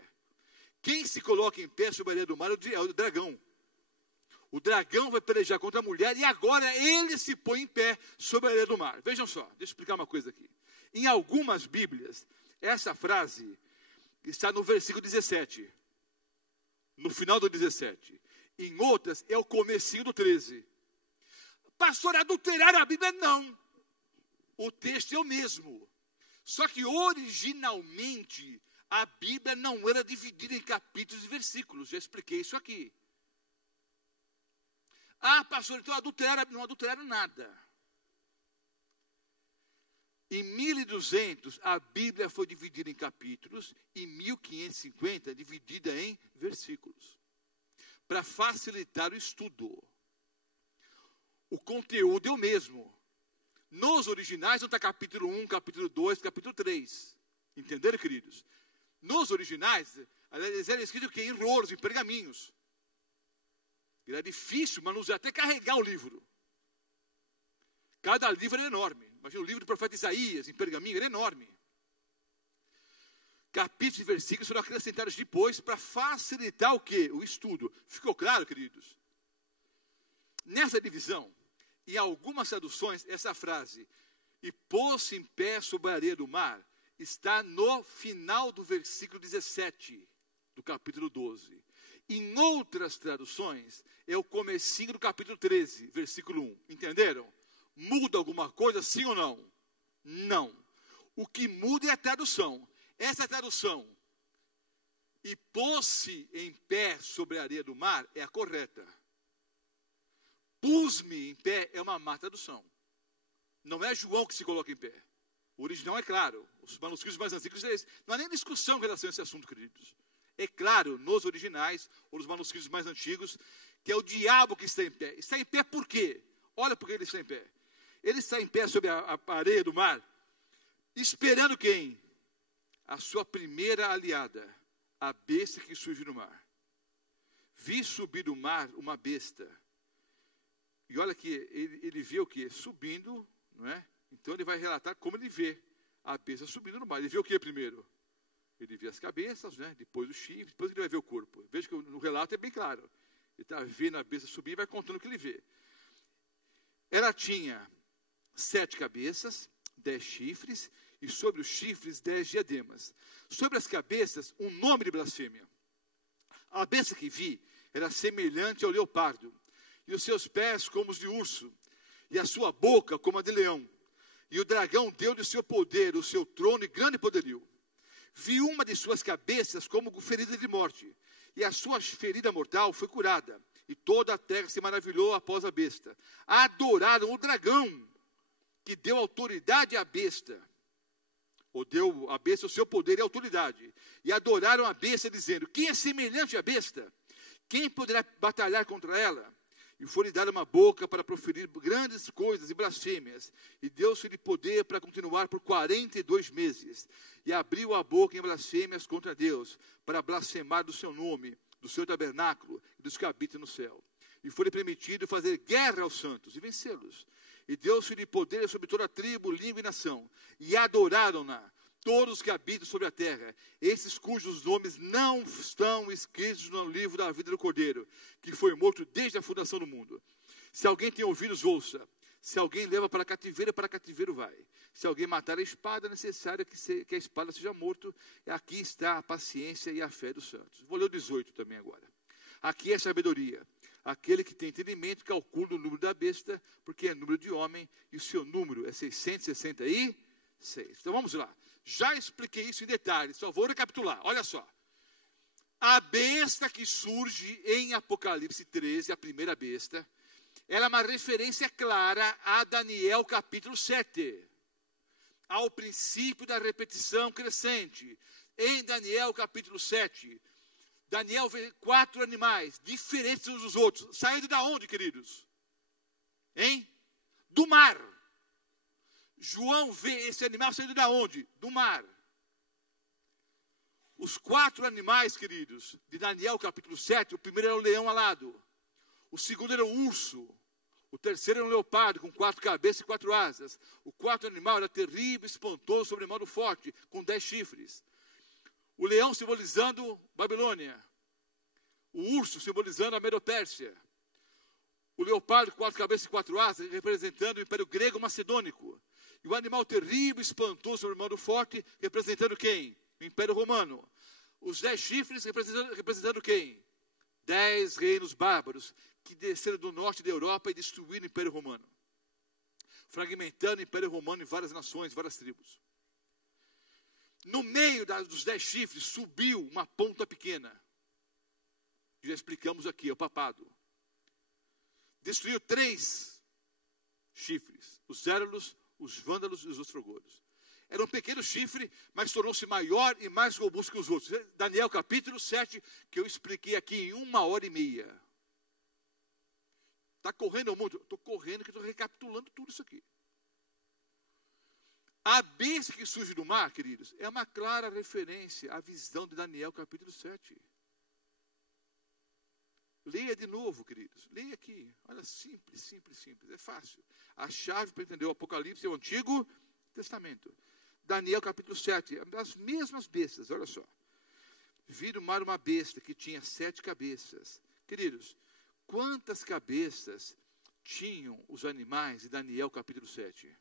Quem se coloca em pé sobre a areia do mar é o dragão. O dragão vai pelejar contra a mulher e agora ele se põe em pé sobre a areia do mar. Vejam só, deixa eu explicar uma coisa aqui. Em algumas Bíblias, essa frase está no versículo 17. No final do 17. Em outras, é o comecinho do 13. Pastor, adulterar a Bíblia? Não. O texto é o mesmo. Só que originalmente a Bíblia não era dividida em capítulos e versículos. Já expliquei isso aqui. Ah, pastor, então não adulteraram nada. Em 1200, a Bíblia foi dividida em capítulos, e 1550, dividida em versículos, para facilitar o estudo. O conteúdo é o mesmo. Nos originais não está capítulo 1, capítulo 2, capítulo 3. Entenderam, queridos? Nos originais, eles eram escritos em rolos, em pergaminhos. Era difícil manusear, até carregar o livro. Cada livro era enorme. Imagina o livro do profeta Isaías, em pergaminho, era enorme. Capítulos e versículos foram acrescentados depois para facilitar o quê? O estudo. Ficou claro, queridos? Nessa divisão, em algumas traduções, essa frase, e pôs-se em pé sobre a areia do mar, está no final do versículo 17, do capítulo 12. Em outras traduções, é o comecinho do capítulo 13, versículo 1. Entenderam? Muda alguma coisa, sim ou não? Não. O que muda é a tradução. Essa tradução, e pôs-se em pé sobre a areia do mar, é a correta. Pus-me em pé é uma má tradução. Não é João que se coloca em pé. O original é claro. Os manuscritos mais antigos, não há nem discussão em relação a esse assunto, queridos. É claro, nos originais, ou nos manuscritos mais antigos, que é o diabo que está em pé. Está em pé por quê? Olha por que ele está em pé. Ele está em pé sobre a areia do mar, esperando quem? A sua primeira aliada, a besta que surge no mar. Vi subir do mar uma besta. E olha que ele vê o quê? Subindo, não é? Então ele vai relatar como ele vê a besta subindo no mar. Ele vê o quê primeiro? Ele vê as cabeças, né? Depois o chifre, depois ele vai ver o corpo. Veja que no relato é bem claro. Ele está vendo a besta subir e vai contando o que ele vê. Ela tinha 7 cabeças, 10 chifres, e sobre os chifres 10 diademas. Sobre as cabeças, um nome de blasfêmia. A besta que vi era semelhante ao leopardo, e os seus pés como os de urso, e a sua boca como a de leão. E o dragão deu de seu poder, o seu trono e grande poderio. Vi uma de suas cabeças como ferida de morte, e a sua ferida mortal foi curada, e toda a terra se maravilhou após a besta. Adoraram o dragão, que deu autoridade à besta, ou deu à besta o seu poder e autoridade, e adoraram a besta, dizendo: quem é semelhante à besta? Quem poderá batalhar contra ela? E foi-lhe dada uma boca para proferir grandes coisas e blasfêmias. E deu-se-lhe poder para continuar por 42 meses. E abriu a boca em blasfêmias contra Deus, para blasfemar do seu nome, do seu tabernáculo e dos que habitam no céu. E foi-lhe permitido fazer guerra aos santos e vencê-los. E deu-se-lhe poder sobre toda a tribo, língua e nação. E adoraram-na todos os que habitam sobre a terra, esses cujos nomes não estão escritos no livro da vida do Cordeiro, que foi morto desde a fundação do mundo. Se alguém tem ouvidos, ouça. Se alguém leva para cativeiro vai. Se alguém matar a espada, é necessário que a espada seja morto. Aqui está a paciência e a fé dos santos. Vou ler o 18 também agora. Aqui é sabedoria. Aquele que tem entendimento calcula o número da besta, porque é número de homem, e o seu número é 666. Então vamos lá. Já expliquei isso em detalhes, só vou recapitular. Olha só. A besta que surge em Apocalipse 13, a primeira besta, ela é uma referência clara a Daniel capítulo 7. ao princípio da repetição crescente. Em Daniel capítulo 7, Daniel vê 4 animais diferentes uns dos outros, saindo da onde, queridos? Hein? Do mar. João vê esse animal saindo da onde? Do mar. Os 4 animais, queridos, de Daniel capítulo 7, o primeiro era o leão alado, o segundo era o urso, o terceiro era um leopardo com 4 cabeças e 4 asas, o quarto animal era terrível, espantoso, sobremodo forte, com 10 chifres. O leão simbolizando Babilônia, o urso simbolizando a Medo-Pérsia, o leopardo com 4 cabeças e 4 asas representando o Império Grego Macedônico, e o animal terrível, espantoso, sobremodo forte, representando quem? O Império Romano. Os 10 chifres representando quem? 10 reinos bárbaros que desceram do norte da Europa e destruíram o Império Romano, fragmentando o Império Romano em várias nações, várias tribos. No meio dos 10 chifres subiu uma ponta pequena. Já explicamos aqui, é o papado. Destruiu 3 chifres, os Érulos, os Vândalos e os Ostrogodos. Era um pequeno chifre, mas tornou-se maior e mais robusto que os outros. Daniel capítulo 7, que eu expliquei aqui em 1h30. Está correndo muito? Estou correndo, que estou recapitulando tudo isso aqui. A besta que surge do mar, queridos, é uma clara referência à visão de Daniel capítulo 7. Leia de novo, queridos. Leia aqui. Olha, simples, simples, simples. É fácil. A chave para entender o Apocalipse é o Antigo Testamento. Daniel capítulo 7, as mesmas bestas, olha só. Vi no mar uma besta que tinha 7 cabeças. Queridos, quantas cabeças tinham os animais de Daniel capítulo 7?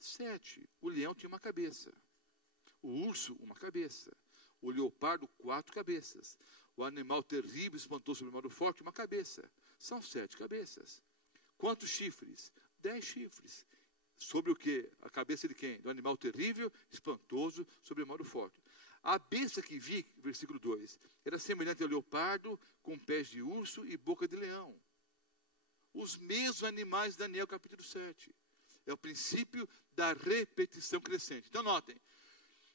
7. O leão tinha uma cabeça. O urso, uma cabeça. O leopardo, 4 cabeças. O animal terrível, espantoso, sobremodo forte, uma cabeça. São 7 cabeças. Quantos chifres? 10 chifres. Sobre o quê? A cabeça de quem? Do animal terrível, espantoso, sobremodo forte. A besta que vi, versículo 2, era semelhante ao leopardo, com pés de urso e boca de leão. Os mesmos animais de Daniel capítulo 7. É o princípio da repetição crescente. Então notem,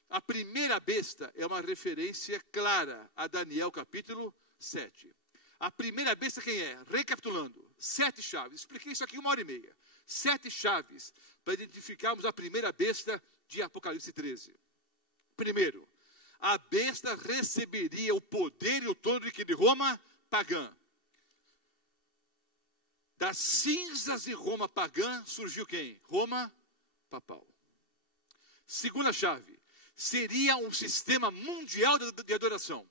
a primeira besta é uma referência clara a Daniel capítulo 7. A primeira besta quem é? Recapitulando, 7 chaves. Expliquei isso aqui em 1h30. 7 chaves para identificarmos a primeira besta de Apocalipse 13. Primeiro, a besta receberia o poder e o trono de Roma pagã. Das cinzas de Roma pagã surgiu quem? Roma papal. Segunda chave, seria um sistema mundial de adoração,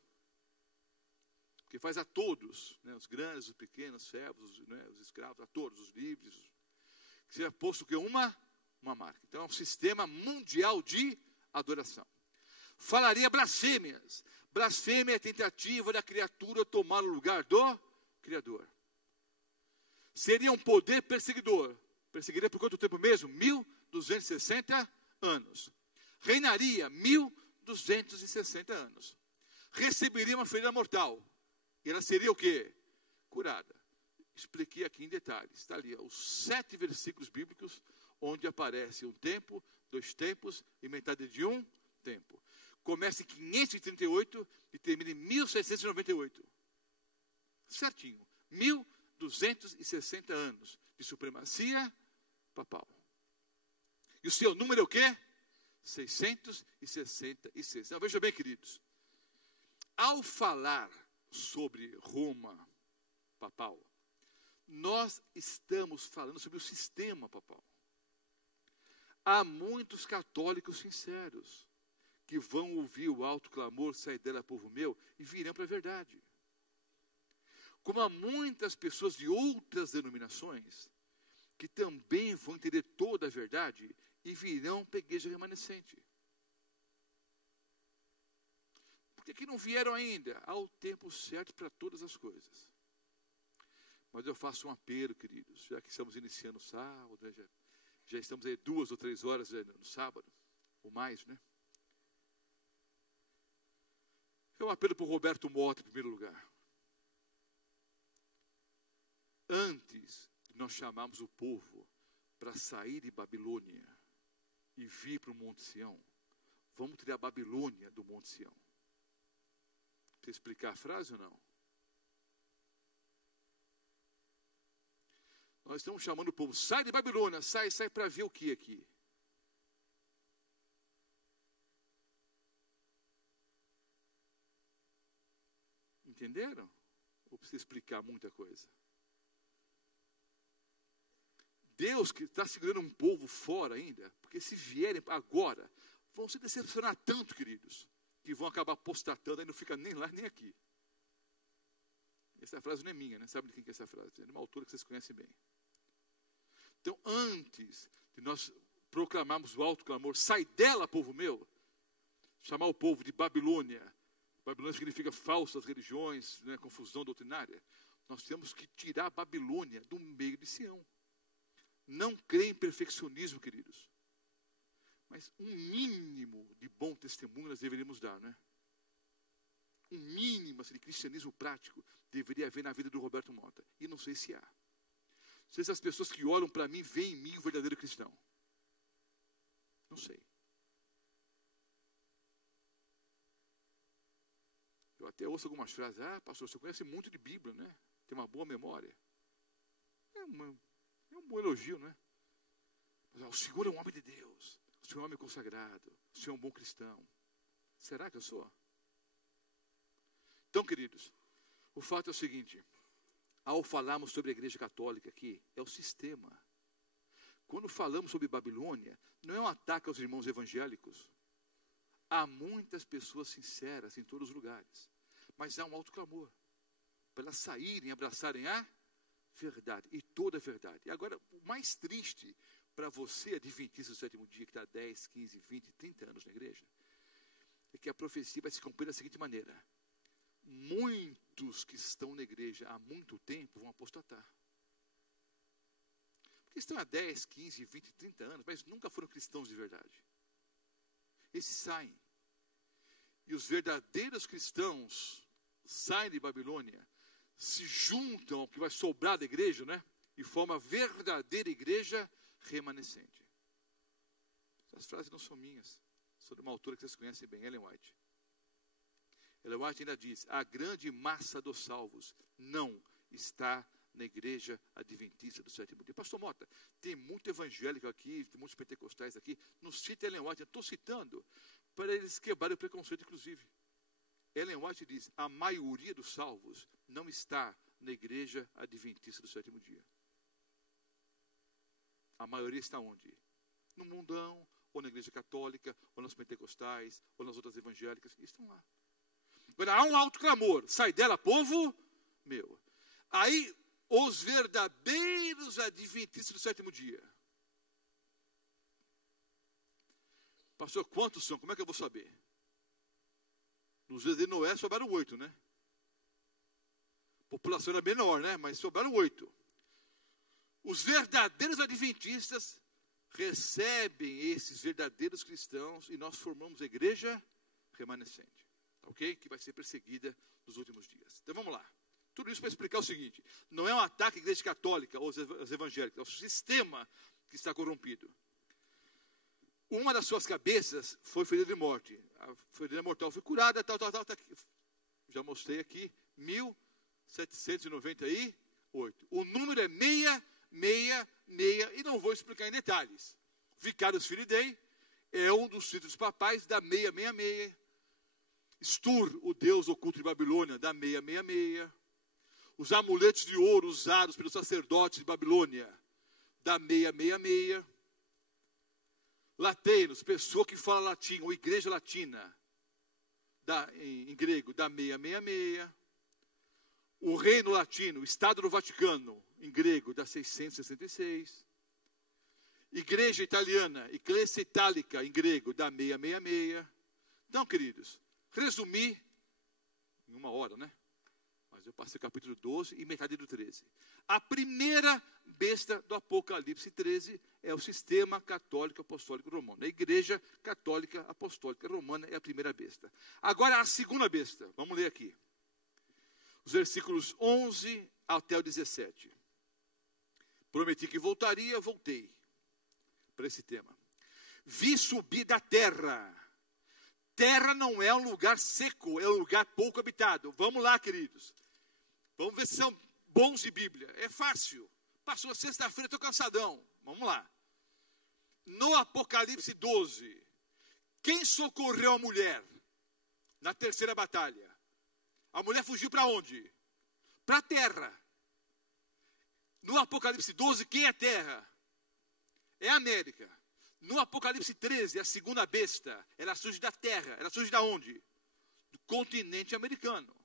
que faz a todos, né, os grandes, os pequenos, os servos, os escravos, a todos, os livres, que seja posto que uma marca. Então é um sistema mundial de adoração. Falaria blasfêmias. Blasfêmia é a tentativa da criatura tomar o lugar do Criador. Seria um poder perseguidor. Perseguiria por quanto tempo mesmo? 1260 anos. Reinaria 1260 anos. Receberia uma ferida mortal. E ela seria o quê? Curada. Expliquei aqui em detalhes. Está ali, os 7 versículos bíblicos, onde aparece um tempo, 2 tempos e metade de um tempo. Começa em 538 e termina em 1798. Certinho. 1260 anos de supremacia papal. E o seu número é o quê? 666. Então, veja bem, queridos. Ao falar sobre Roma papal, nós estamos falando sobre o sistema papal. Há muitos católicos sinceros que vão ouvir o alto clamor, sai dela, povo meu, e virão para a verdade. Como há muitas pessoas de outras denominações que também vão entender toda a verdade e virão para a igreja remanescente. Porque que não vieram ainda? Há o tempo certo para todas as coisas. Mas eu faço um apelo, queridos, já que estamos iniciando o sábado, né, já estamos aí 2 ou 3 horas no sábado, ou mais, né? É um apelo para o Roberto Mota, em primeiro lugar. Antes de nós chamarmos o povo para sair de Babilônia e vir para o Monte Sião, vamos tirar a Babilônia do Monte Sião. Você explicar a frase ou não? Nós estamos chamando o povo, sai de Babilônia, sai para ver o que aqui? Entenderam? Ou precisa explicar muita coisa? Deus que está segurando um povo fora ainda, porque se vierem agora, vão se decepcionar tanto, queridos, que vão acabar apostatando, aí não fica nem lá nem aqui. Essa frase não é minha, né? Sabe de quem que é essa frase? É de uma autora que vocês conhecem bem. Então, antes de nós proclamarmos o alto clamor, sai dela, povo meu, chamar o povo de Babilônia. Babilônia significa falsas religiões, né, confusão doutrinária. Nós temos que tirar a Babilônia do meio de Sião. Não creia em perfeccionismo, queridos. Mas um mínimo de bom testemunho nós deveríamos dar, né? Um mínimo assim, de cristianismo prático deveria haver na vida do Roberto Mota. E não sei se há. Não sei se as pessoas que olham para mim veem em mim o verdadeiro cristão. Não sei. Eu até ouço algumas frases. Ah, pastor, você conhece muito de Bíblia, né? Tem uma boa memória. É um bom elogio, né? Mas, o Senhor é um homem de Deus. O Senhor é um homem consagrado. O Senhor é um bom cristão. Será que eu sou? Então, queridos, o fato é o seguinte. Ao falarmos sobre a igreja católica aqui, é o sistema. Quando falamos sobre Babilônia, não é um ataque aos irmãos evangélicos. Há muitas pessoas sinceras em todos os lugares. Mas há um alto clamor. Para elas saírem e abraçarem a verdade. E toda a verdade. E agora, o mais triste para você, adventista do sétimo dia, que está há 10, 15, 20, 30 anos na igreja, é que a profecia vai se cumprir da seguinte maneira. Muitos que estão na igreja há muito tempo vão apostatar. Porque estão há 10, 15, 20, 30 anos, mas nunca foram cristãos de verdade. Esses saem. E os verdadeiros cristãos saem de Babilônia, se juntam ao que vai sobrar da igreja, né? E formam a verdadeira igreja remanescente. Essas frases não são minhas. São de uma autora que vocês conhecem bem, Ellen White. Ellen White ainda diz, a grande massa dos salvos não está na igreja adventista do sétimo dia. Pastor Mota, tem muito evangélico aqui, tem muitos pentecostais aqui, não cita Ellen White, eu estou citando para eles quebrarem o preconceito, inclusive. Ellen White diz, a maioria dos salvos não está na igreja adventista do sétimo dia. A maioria está onde? No mundão, ou na igreja católica, ou nas pentecostais, ou nas outras evangélicas, estão lá. Agora, há um alto clamor, sai dela, povo meu. Aí, os verdadeiros adventistas do sétimo dia. Pastor, quantos são? Como é que eu vou saber? Nos dias de Noé sobraram 8, né? A população era menor, né? Mas sobraram 8. Os verdadeiros adventistas recebem esses verdadeiros cristãos e nós formamos a igreja remanescente. Ok? Que vai ser perseguida nos últimos dias. Então vamos lá. Tudo isso para explicar o seguinte. Não é um ataque à igreja católica ou aos evangélicos. É o sistema que está corrompido. Uma das suas cabeças foi ferida de morte. A ferida mortal foi curada, tal. Tá aqui. Já mostrei aqui. 1798. O número é 666. E não vou explicar em detalhes. Vicarius Filii Dei é um dos títulos papais da 666. Stur, o deus oculto de Babilônia, da 666. Os amuletos de ouro usados pelos sacerdotes de Babilônia, da 666. Latinos, pessoa que fala latim, ou igreja latina, em grego, da 666. O reino latino, o Estado do Vaticano, em grego, da 666. Igreja italiana, Ecclesia Italica, em grego, da 666. Então, queridos, resumir em 1 hora, né? Mas eu passei o capítulo 12 e metade do 13. A primeira besta do Apocalipse 13 é o sistema católico apostólico romano. A igreja católica apostólica romana é a primeira besta. Agora a segunda besta. Vamos ler aqui. Os versículos 11 até o 17. Prometi que voltaria, voltei. para esse tema. Vi subir da terra. Terra não é um lugar seco, é um lugar pouco habitado. Vamos lá, queridos. Vamos ver se são bons de Bíblia. É fácil. Passou a sexta-feira, estou cansadão. Vamos lá. No Apocalipse 12, quem socorreu a mulher na terceira batalha? A mulher fugiu para onde? Para a terra. No Apocalipse 12, quem é terra? É a América. No Apocalipse 13, a segunda besta, ela surge da terra. Ela surge da onde? Do continente americano.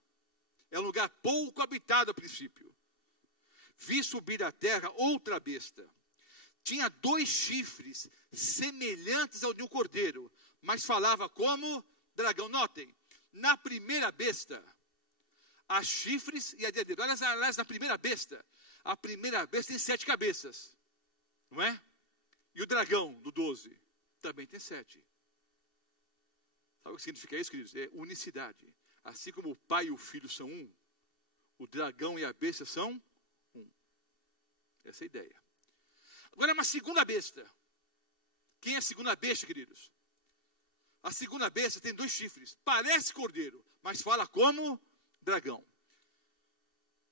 É um lugar pouco habitado a princípio. Vi subir da terra outra besta. Tinha 2 chifres semelhantes ao de um cordeiro, mas falava como dragão. Notem, na primeira besta, há chifres e a diadema. Aliás, na primeira besta, a primeira besta tem 7 cabeças, não é? E o dragão do 12 também tem 7. Sabe o que significa isso, queridos? É unicidade. Assim como o pai e o filho são um, o dragão e a besta são um. Essa é a ideia. Agora, uma segunda besta. Quem é a segunda besta, queridos? A segunda besta tem 2 chifres. Parece cordeiro, mas fala como dragão.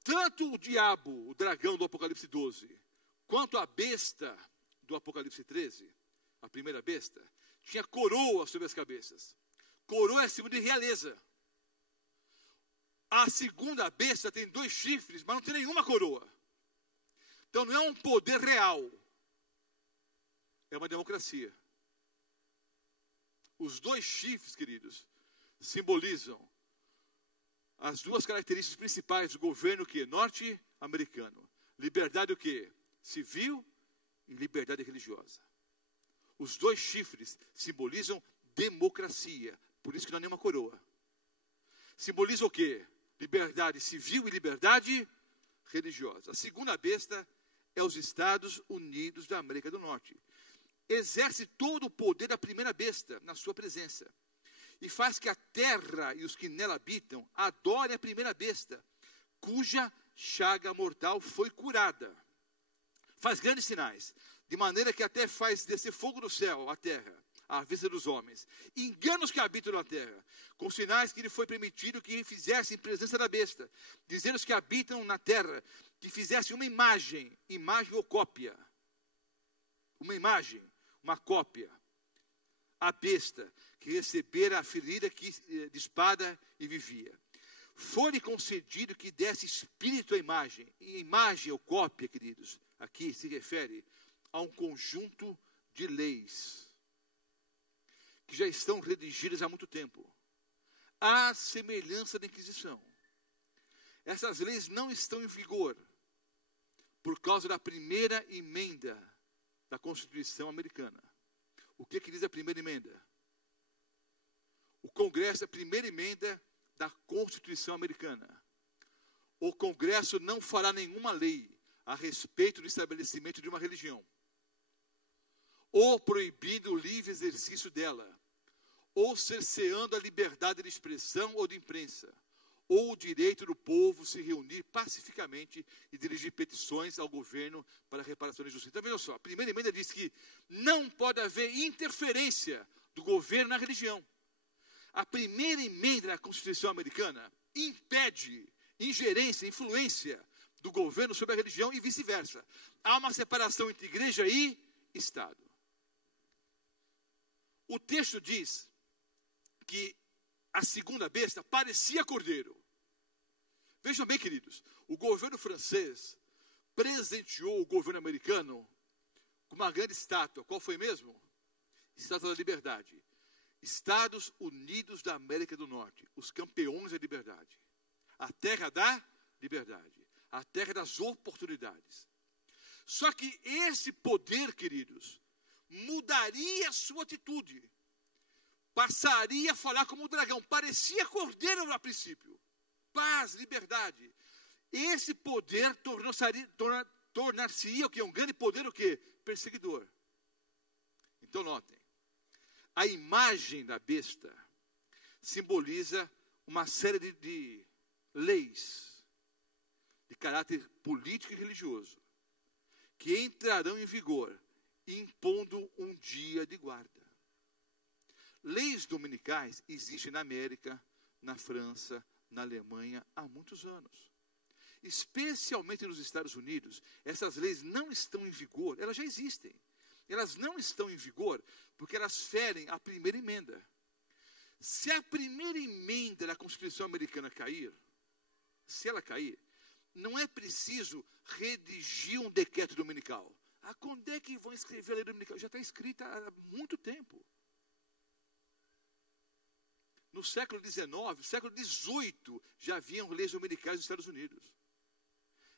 Tanto o diabo, o dragão do Apocalipse 12, quanto a besta do Apocalipse 13, a primeira besta, tinha coroa sobre as cabeças. Coroa é símbolo de realeza. A segunda besta tem 2 chifres, mas não tem nenhuma coroa. Então não é um poder real. É uma democracia. Os 2 chifres, queridos, simbolizam as 2 características principais do governo que norte-americano. Liberdade o quê? Civil e liberdade religiosa. Os 2 chifres simbolizam democracia. Por isso que não é nenhuma coroa. Simboliza o quê? Liberdade civil e liberdade religiosa. A segunda besta é os Estados Unidos da América do Norte. Exerce todo o poder da primeira besta na sua presença. E faz que a terra e os que nela habitam adorem a primeira besta, cuja chaga mortal foi curada. Faz grandes sinais, de maneira que até faz descer fogo do céu à terra, à vista dos homens. Engana os que habitam na terra, com sinais que lhe foi permitido que fizessem em presença da besta, dizendo os que habitam na terra, que fizessem uma imagem ou cópia. Uma imagem, uma cópia. A besta que recebera a ferida de espada e vivia. Foi-lhe concedido que desse espírito à imagem. E imagem ou cópia, queridos, aqui se refere a um conjunto de leis que já estão redigidas há muito tempo, à semelhança da Inquisição. Essas leis não estão em vigor por causa da primeira emenda da Constituição americana. O que diz a primeira emenda? O Congresso, a primeira emenda da Constituição americana. O Congresso não fará nenhuma lei a respeito do estabelecimento de uma religião, ou proibindo o livre exercício dela, ou cerceando a liberdade de expressão ou de imprensa, ou o direito do povo se reunir pacificamente e dirigir petições ao governo para reparação de justiça. Então, veja só, a primeira emenda diz que não pode haver interferência do governo na religião. A primeira emenda da Constituição americana impede ingerência, influência do governo sobre a religião e vice-versa. Há uma separação entre igreja e Estado. O texto diz que a segunda besta parecia cordeiro. Vejam bem, queridos, o governo francês presenteou o governo americano com uma grande estátua. Qual foi mesmo? Estátua da Liberdade. Estados Unidos da América do Norte, os campeões da liberdade. A terra da liberdade, a terra das oportunidades. Só que esse poder, queridos, mudaria a sua atitude. Passaria a falar como um dragão. Parecia cordeiro a princípio. Paz, liberdade. Esse poder tornar-se-ia o quê? Um grande poder o quê? Perseguidor. Então notem. A imagem da besta simboliza uma série de leis de caráter político e religioso que entrarão em vigor impondo um dia de guarda. Leis dominicais existem na América, na França, na Alemanha há muitos anos. Especialmente nos Estados Unidos, essas leis não estão em vigor, elas já existem. Elas não estão em vigor porque elas ferem a primeira emenda. Se a primeira emenda da Constituição americana cair, se ela cair, não é preciso redigir um decreto dominical. Quando é que vão escrever a lei dominical? Já está escrita há muito tempo. No século XIX, no século XVIII, já haviam leis dominicais nos Estados Unidos.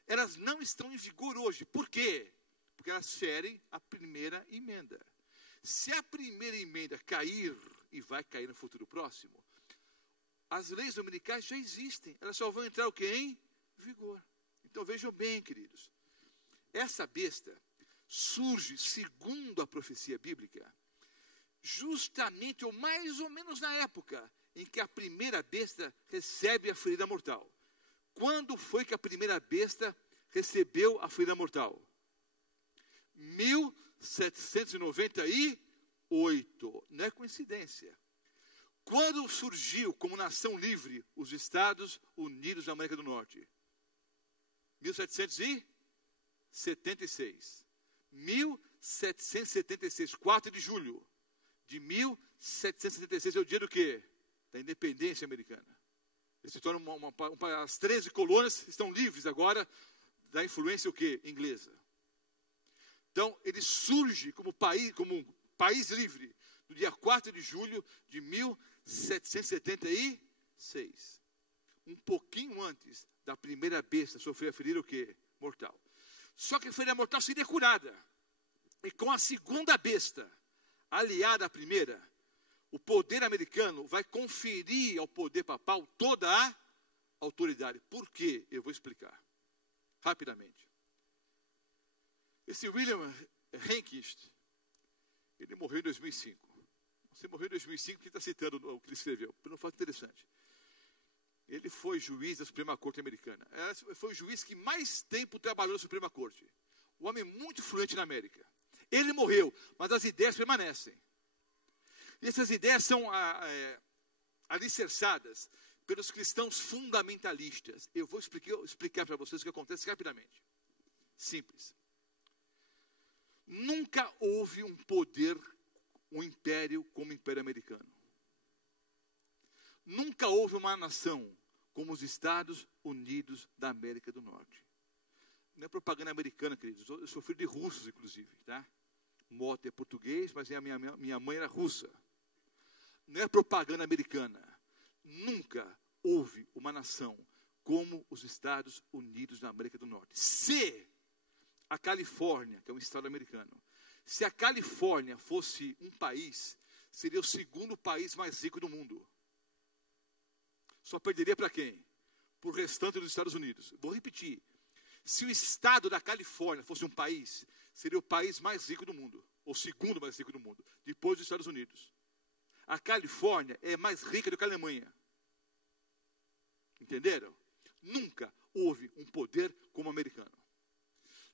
Elas não estão em vigor hoje. Por quê? Porque elas ferem a primeira emenda. Se a primeira emenda cair, e vai cair no futuro próximo, as leis dominicais já existem. Elas só vão entrar o quê? Em vigor. Então vejam bem, queridos. Essa besta surge, segundo a profecia bíblica, justamente ou mais ou menos na época em que a primeira besta recebe a ferida mortal. Quando foi que a primeira besta recebeu a ferida mortal? 1798. Não é coincidência. Quando surgiu como nação livre os Estados Unidos da América do Norte? 1776. 1776, 4 de julho de 1776 é o dia do quê? Da independência americana. Eles se tornam as 13 colônias estão livres agora da influência o quê? Inglesa. Então, ele surge como um país livre no dia 4 de julho de 1776. Um pouquinho antes da primeira besta sofrer a ferida o quê? Mortal. Só que a ferida mortal seria curada. E com a segunda besta, aliada à primeira, o poder americano vai conferir ao poder papal toda a autoridade. Por quê? Eu vou explicar rapidamente. Esse William Rehnquist, ele morreu em 2005. Você morreu em 2005 porque está citando o que ele escreveu. Por um fato interessante. Ele foi juiz da Suprema Corte americana. Foi o juiz que mais tempo trabalhou na Suprema Corte. Um homem muito influente na América. Ele morreu, mas as ideias permanecem. E essas ideias são alicerçadas pelos cristãos fundamentalistas. Eu vou explicar para vocês o que acontece rapidamente. Simples. Nunca houve um poder, um império como o Império Americano. Nunca houve uma nação como os Estados Unidos da América do Norte. Não é propaganda americana, queridos. Eu sou filho de russos, inclusive, tá? Moto é português, mas a minha mãe era russa. Não é propaganda americana. Nunca houve uma nação como os Estados Unidos da América do Norte. Se a Califórnia, que é um estado americano, se a Califórnia fosse um país, seria o segundo país mais rico do mundo. Só perderia para quem? Para o restante dos Estados Unidos. Vou repetir. Se o estado da Califórnia fosse um país, seria o país mais rico do mundo. Ou o segundo mais rico do mundo. Depois dos Estados Unidos. A Califórnia é mais rica do que a Alemanha. Entenderam? Nunca houve um poder como o americano.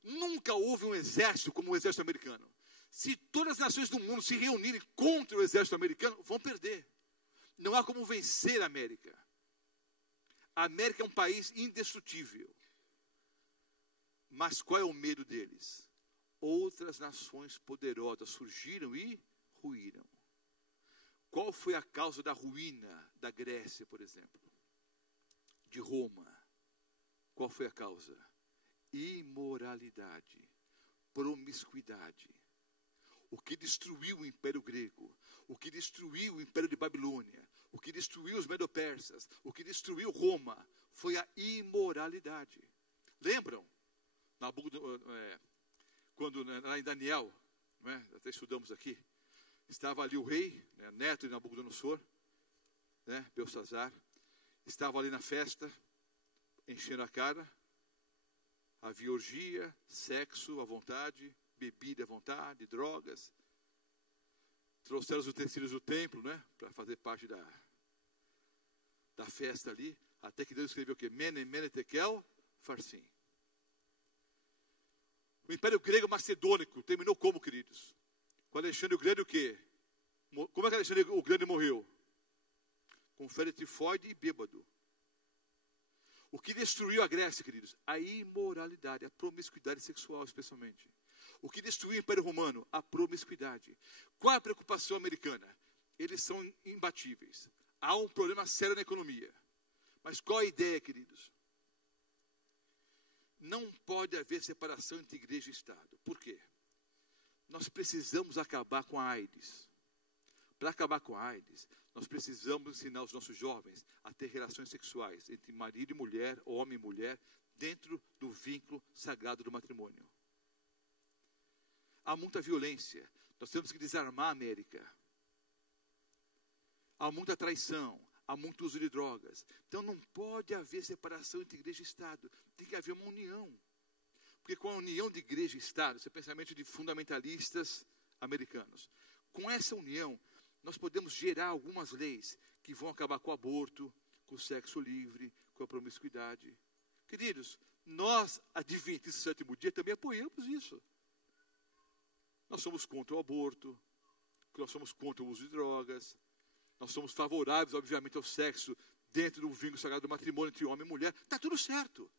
Nunca houve um exército como o exército americano. Se todas as nações do mundo se reunirem contra o exército americano, vão perder. Não há como vencer a América. A América é um país indestrutível. Mas qual é o medo deles? Outras nações poderosas surgiram e ruíram. Qual foi a causa da ruína da Grécia, por exemplo? De Roma. Qual foi a causa? Imoralidade, promiscuidade. O que destruiu o Império Grego, o que destruiu o Império de Babilônia, o que destruiu os Medo-Persas, o que destruiu Roma, foi a imoralidade. Lembram? Quando lá em Daniel, não é? Até estudamos aqui, estava ali o rei, né, neto de Nabucodonosor, né, Belsazar, estava ali na festa, enchendo a cara, havia orgia, sexo à vontade, bebida à vontade, drogas. Trouxeram os utensílios do templo, né, para fazer parte da festa ali, até que Deus escreveu o quê? Mene, mene, tekel, farsim. O Império Grego Macedônico terminou como, queridos? Com Alexandre o Grande o quê? Como é que Alexandre o Grande morreu? Com febre tifoide e bêbado. O que destruiu a Grécia, queridos? A imoralidade, a promiscuidade sexual, especialmente. O que destruiu o Império Romano? A promiscuidade. Qual a preocupação americana? Eles são imbatíveis. Há um problema sério na economia. Mas qual a ideia, queridos? Não pode haver separação entre igreja e Estado. Por quê? Nós precisamos acabar com a AIDS. Para acabar com a AIDS, nós precisamos ensinar os nossos jovens a ter relações sexuais entre marido e mulher, homem e mulher, dentro do vínculo sagrado do matrimônio. Há muita violência. Nós temos que desarmar a América. Há muita traição. Há muito uso de drogas. Então não pode haver separação entre igreja e Estado. Tem que haver uma união. Porque com a união de igreja e Estado, esse é o pensamento de fundamentalistas americanos. Com essa união, nós podemos gerar algumas leis que vão acabar com o aborto, com o sexo livre, com a promiscuidade. Queridos, nós, adventistas do sétimo dia, também apoiamos isso. Nós somos contra o aborto, nós somos contra o uso de drogas, nós somos favoráveis, obviamente, ao sexo dentro do vínculo sagrado do matrimônio entre homem e mulher. Está tudo certo.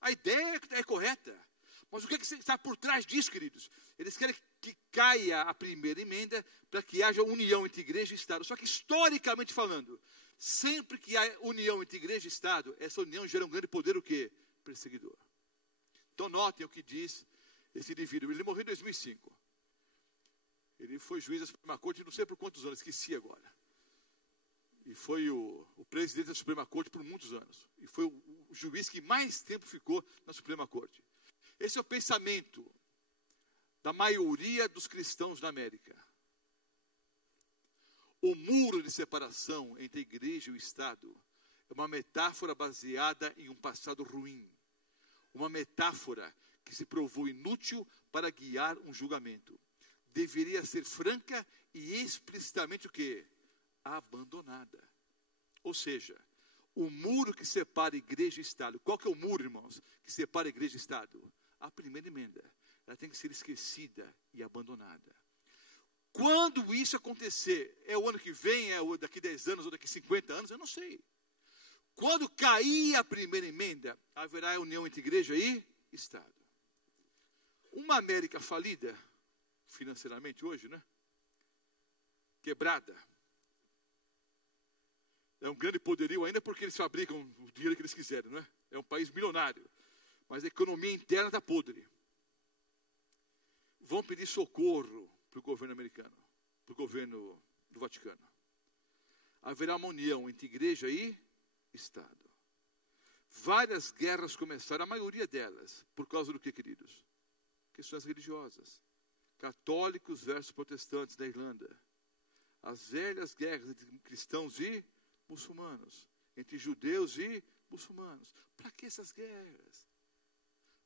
A ideia é correta. Mas o que está por trás disso, queridos? Eles querem que caia a primeira emenda para que haja união entre igreja e Estado. Só que, historicamente falando, sempre que há união entre igreja e Estado, essa união gera um grande poder, o quê? Perseguidor. Então, notem o que diz esse indivíduo. Ele morreu em 2005. Ele foi juiz da Suprema Corte, não sei por quantos anos, esqueci agora. E foi o presidente da Suprema Corte por muitos anos. E foi o juiz que mais tempo ficou na Suprema Corte. Esse é o pensamento da maioria dos cristãos na América. O muro de separação entre a igreja e o Estado é uma metáfora baseada em um passado ruim. Uma metáfora que se provou inútil para guiar um julgamento. Deveria ser franca e explicitamente o quê? Abandonada. Ou seja, o muro que separa igreja e Estado. Qual que é o muro, irmãos, que separa igreja e Estado? A primeira emenda. Ela tem que ser esquecida e abandonada. Quando isso acontecer, é o ano que vem, é daqui 10 anos ou daqui 50 anos, eu não sei. Quando cair a primeira emenda, haverá união entre igreja e Estado. Uma América falida, financeiramente hoje, né? Quebrada. É um grande poderio ainda porque eles fabricam o dinheiro que eles quiserem, não é? É um país milionário. Mas a economia interna está podre. Vão pedir socorro para o governo americano, para o governo do Vaticano. Haverá uma união entre igreja e Estado. Várias guerras começaram, a maioria delas, por causa do que, queridos? Questões religiosas. Católicos versus protestantes da Irlanda. As velhas guerras entre cristãos e muçulmanos. Entre judeus e muçulmanos. Para que essas guerras?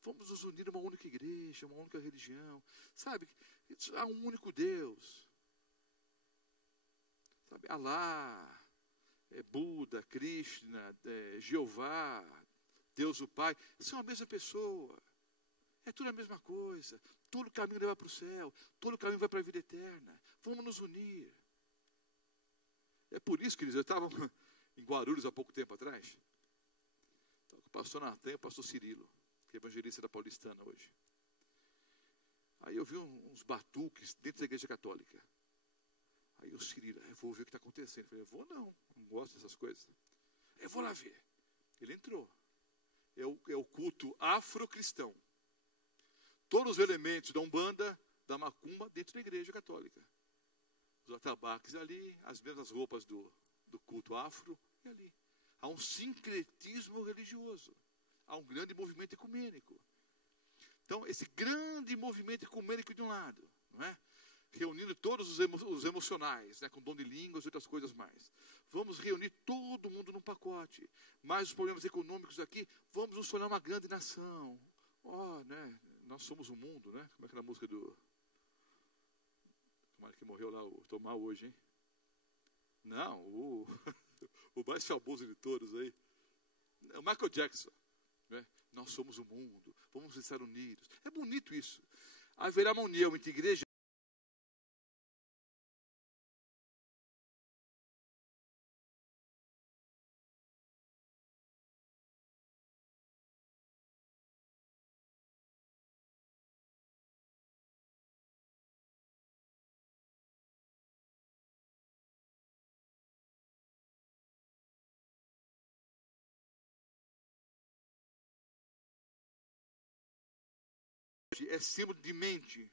Vamos nos unir a uma única igreja, uma única religião. Sabe, há um único Deus. Sabe, Alá, Buda, Krishna, Jeová, Deus o Pai, são a mesma pessoa. É tudo a mesma coisa. Todo caminho leva para o céu. Todo caminho vai para a vida eterna. Vamos nos unir. É por isso, queridos, eu estava em Guarulhos há pouco tempo atrás. Estava com o pastor Natan e o pastor Cirilo, que é evangelista da Paulistana hoje. Aí eu vi uns batuques dentro da igreja católica. Aí o Cirilo, eu vou ver o que está acontecendo. Eu falei, eu vou não gosto dessas coisas. Eu vou lá ver. Ele entrou. É o culto afrocristão. Todos os elementos da Umbanda, da Macumba, dentro da igreja católica. Os atabaques ali, as mesmas roupas do culto afro, e ali. Há um sincretismo religioso. Há um grande movimento ecumênico. Então, esse grande movimento ecumênico de um lado, não é? Reunindo todos os emocionais, né, com dom de línguas e outras coisas mais. Vamos reunir todo mundo num pacote. Mas os problemas econômicos aqui, vamos nos tornar uma grande nação. Né? Nós somos o mundo, né? Como é que é a música do... Como é que morreu lá, o Tomar hoje, hein? Não, o mais famoso de todos aí. É o Michael Jackson. Né? Nós somos o mundo, vamos estar unidos. É bonito isso. Haverá uma união entre igreja é símbolo de mente.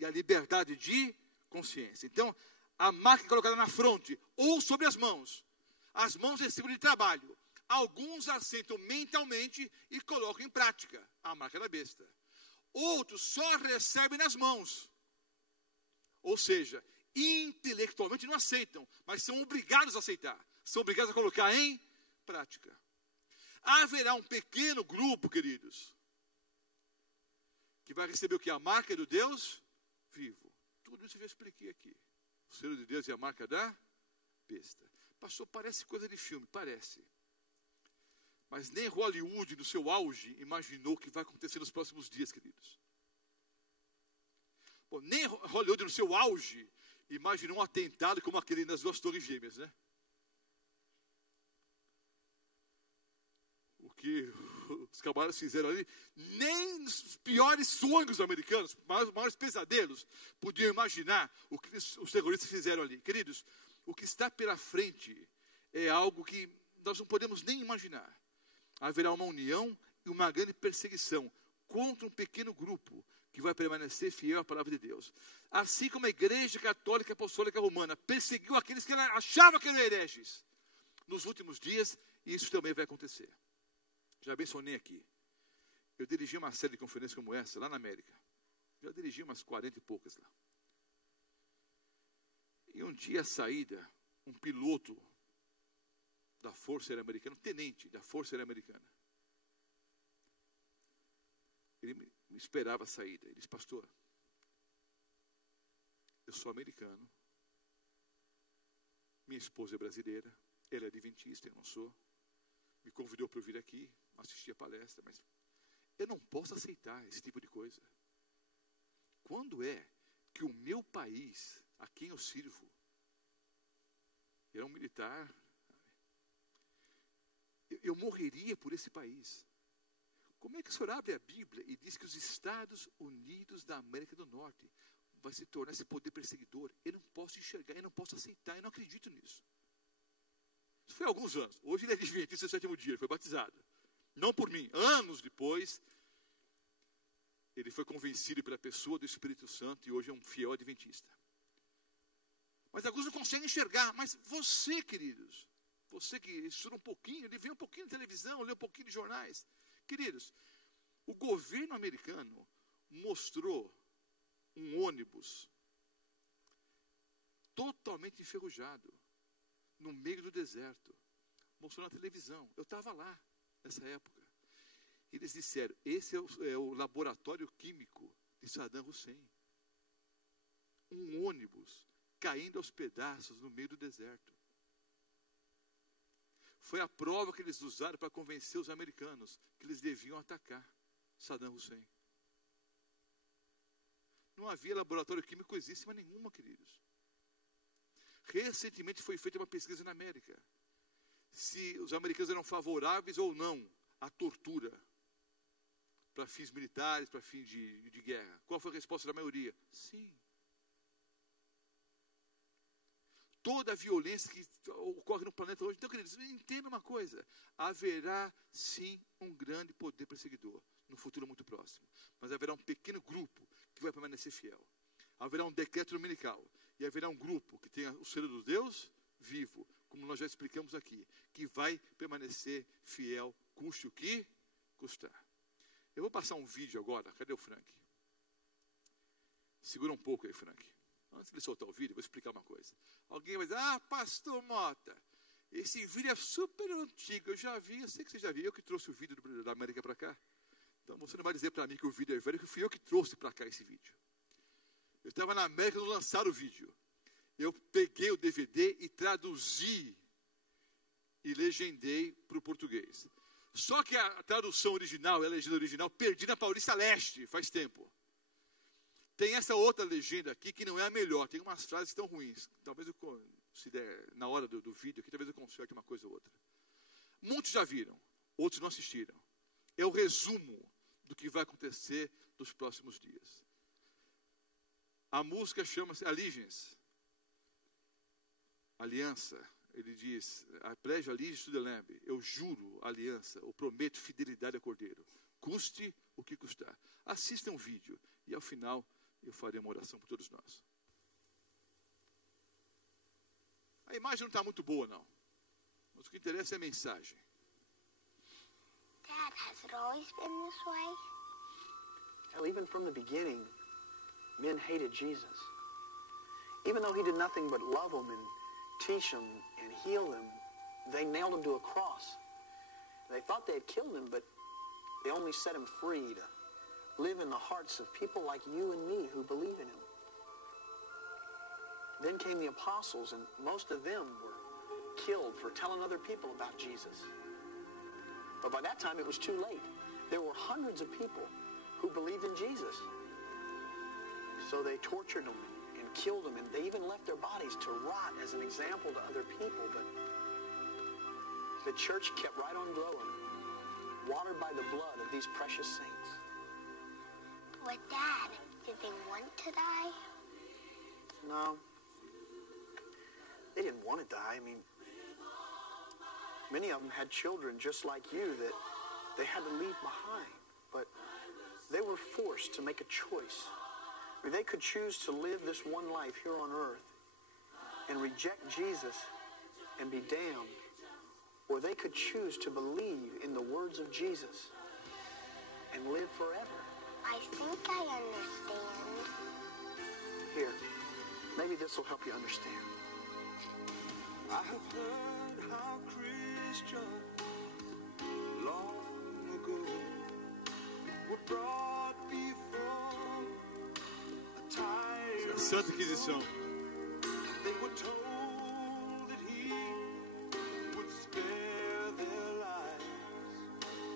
E a liberdade de consciência. Então, a marca é colocada na fronte ou sobre as mãos. As mãos é símbolo de trabalho. Alguns assentam mentalmente e colocam em prática a marca da besta. Outros só recebem nas mãos. Ou seja, intelectualmente não aceitam, mas são obrigados a aceitar. São obrigados a colocar em prática. Haverá um pequeno grupo, queridos, que vai receber o que? A marca do Deus vivo. Tudo isso eu já expliquei aqui. O selo de Deus e a marca da besta. Pastor, parece coisa de filme, parece. Mas nem Hollywood, no seu auge, imaginou o que vai acontecer nos próximos dias, queridos. Bom, nem Hollywood, no seu auge, imaginou um atentado como aquele nas duas torres gêmeas, né? O que os camaradas fizeram ali, nem nos piores sonhos americanos, os maiores pesadelos, podiam imaginar o que os terroristas fizeram ali. Queridos, o que está pela frente é algo que nós não podemos nem imaginar. Haverá uma união e uma grande perseguição contra um pequeno grupo que vai permanecer fiel à palavra de Deus. Assim como a Igreja Católica Apostólica Romana perseguiu aqueles que ela achava que eram hereges. Nos últimos dias, isso também vai acontecer. Já mencionei aqui. Eu dirigi uma série de conferências como essa, lá na América. Já dirigi umas 40 e poucas lá. E um dia, a saída, um piloto da Força Aérea Americana, um tenente da Força Aérea Americana, ele me esperava a saída. Ele disse: pastor, eu sou americano, minha esposa é brasileira, ela é adventista, eu não sou. Me convidou para eu vir aqui, assistir a palestra, mas eu não posso aceitar esse tipo de coisa. Quando é que o meu país, a quem eu sirvo, era um militar, eu morreria por esse país. Como é que o senhor abre a Bíblia e diz que os Estados Unidos da América do Norte vai se tornar esse poder perseguidor? Eu não posso enxergar, eu não posso aceitar, eu não acredito nisso. Isso foi há alguns anos. Hoje ele é adventista do sétimo dia, ele foi batizado. Não por mim. Anos depois, ele foi convencido pela pessoa do Espírito Santo e hoje é um fiel adventista. Mas alguns não conseguem enxergar. Mas você, queridos, você que estuda um pouquinho, ele vê um pouquinho de televisão, lê um pouquinho de jornais. Queridos, o governo americano mostrou um ônibus totalmente enferrujado no meio do deserto. Mostrou na televisão. Eu estava lá nessa época. Eles disseram: esse é o laboratório químico de Saddam Hussein. Um ônibus caindo aos pedaços no meio do deserto. Foi a prova que eles usaram para convencer os americanos que eles deviam atacar Saddam Hussein. Não havia laboratório químico coisíssima nenhuma, queridos. Recentemente foi feita uma pesquisa na América, se os americanos eram favoráveis ou não à tortura para fins militares, para fins de guerra. Qual foi a resposta da maioria? Sim. toda a violência que ocorre no planeta hoje. Então, queridos, entenda uma coisa. Haverá, sim, um grande poder perseguidor no futuro muito próximo. Mas haverá um pequeno grupo que vai permanecer fiel. Haverá um decreto dominical. E haverá um grupo que tenha o selo do Deus vivo, como nós já explicamos aqui, que vai permanecer fiel, custe o que custar. Eu vou passar um vídeo agora. Cadê o Frank? Segura um pouco aí, Frank. Antes de ele soltar o vídeo, eu vou explicar uma coisa. Alguém vai dizer, pastor Mota, esse vídeo é super antigo, eu já vi, eu sei que você já viu, eu que trouxe o vídeo da América para cá. Então você não vai dizer para mim que o vídeo é velho, que fui eu que trouxe para cá esse vídeo. Eu estava na América quando lançaram o vídeo. Eu peguei o DVD e traduzi e legendei para o português. Só que a tradução original, a legenda original, perdi na Paulista Leste, faz tempo. Tem essa outra legenda aqui que não é a melhor, tem umas frases que estão ruins. Talvez eu, se der na hora do vídeo aqui, talvez eu conserte uma coisa ou outra. Muitos já viram, outros não assistiram. É o resumo do que vai acontecer nos próximos dias. A música chama-se Allegiance. Aliança. Ele diz, I pledge allegiance to the Lamb. Eu juro aliança, eu prometo fidelidade ao Cordeiro. Custe o que custar. Assistam o vídeo e ao final eu farei uma oração por todos nós. A imagem não está muito boa, não. Mas o que interessa é a mensagem. Dad, has it always been this way? Well, even from the beginning, men hated Jesus. Even though he did nothing but love them and teach them and heal them, they nailed him to a cross. They thought they had killed him, but they only set him free to live in the hearts of people like you and me who believe in him. Then came the apostles, and most of them were killed for telling other people about Jesus. But by that time, it was too late. There were hundreds of people who believed in Jesus. So they tortured them and killed them, and they even left their bodies to rot as an example to other people. But the church kept right on growing, watered by the blood of these precious saints. But Dad, did they want to die? No. They didn't want to die. I mean, many of them had children just like you that they had to leave behind. But they were forced to make a choice. They could choose to live this one life here on earth and reject Jesus and be damned. Or they could choose to believe in the words of Jesus and live forever. I think I understand. Here, maybe this will help you understand. I have heard how Christians long ago were brought before a time. Santa Inquisição. They were told that he would spare their lives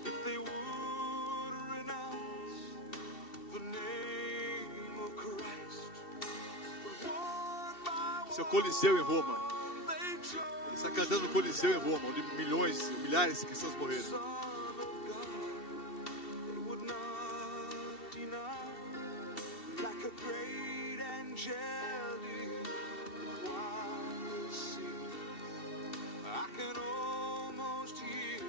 if they would renounce the name of Christ. But one by Esse é o Coliseu em Roma. one they chose Ele está cantando no Coliseu em Roma, onde milhões, milhares de cristãos morreram. Son of God. They would not deny, like a great angelic choir sings. I can almost hear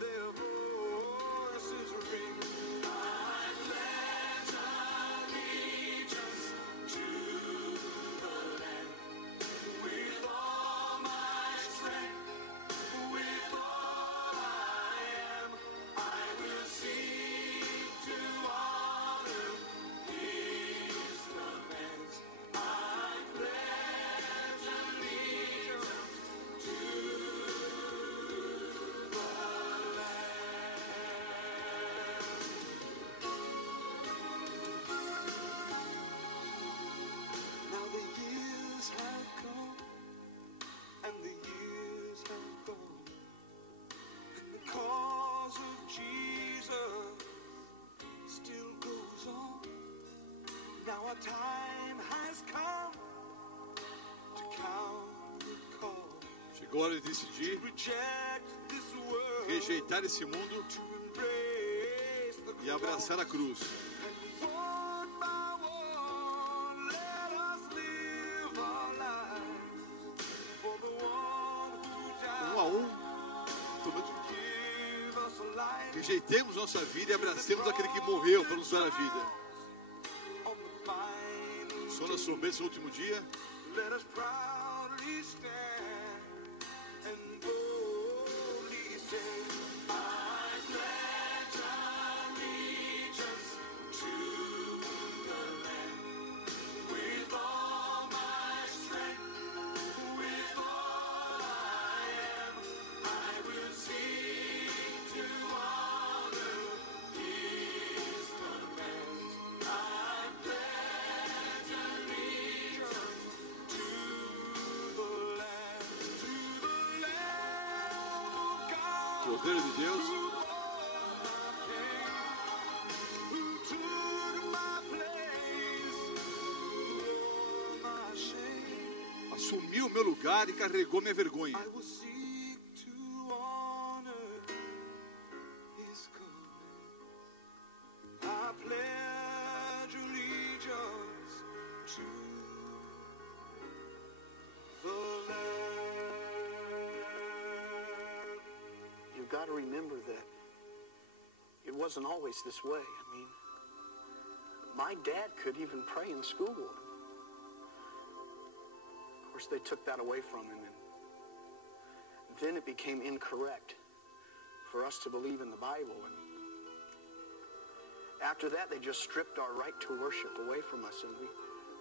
their voices ring. I pledge allegiance to the Lamb with all my strength, with all I am. I will seek to honor His commands. I pledge allegiance to the Lamb. Now the years have come and the years have gone, and the cause of Jesus still goes on. Now a time has come to count the cost, Chegou a hora de decidir, reject this world, rejeitar esse mundo to embrace the e abraçar a cruz. And one by one, let us live our lives Rejeitemos nossa vida e abracemos aquele que morreu para nos dar a vida. On the final Som das trombetas no último dia. let us proudly stand and boldly say, I pledge allegiance to the land with all my strength, with all I am. I will seek to honor His commands. I pledge allegiance to the land, oh God. Cordeiro de Deus. Who took my place, bore my shame. Assumiu o meu lugar e carregou minha vergonha. I will seek to honor His commands. I pledge allegiance to the land. You've got to remember that it wasn't always this way. I mean, my dad could even pray in school. Of course, they took that away from him, and then it became incorrect for us to believe in the Bible. And after that, they just stripped our right to worship away from us, and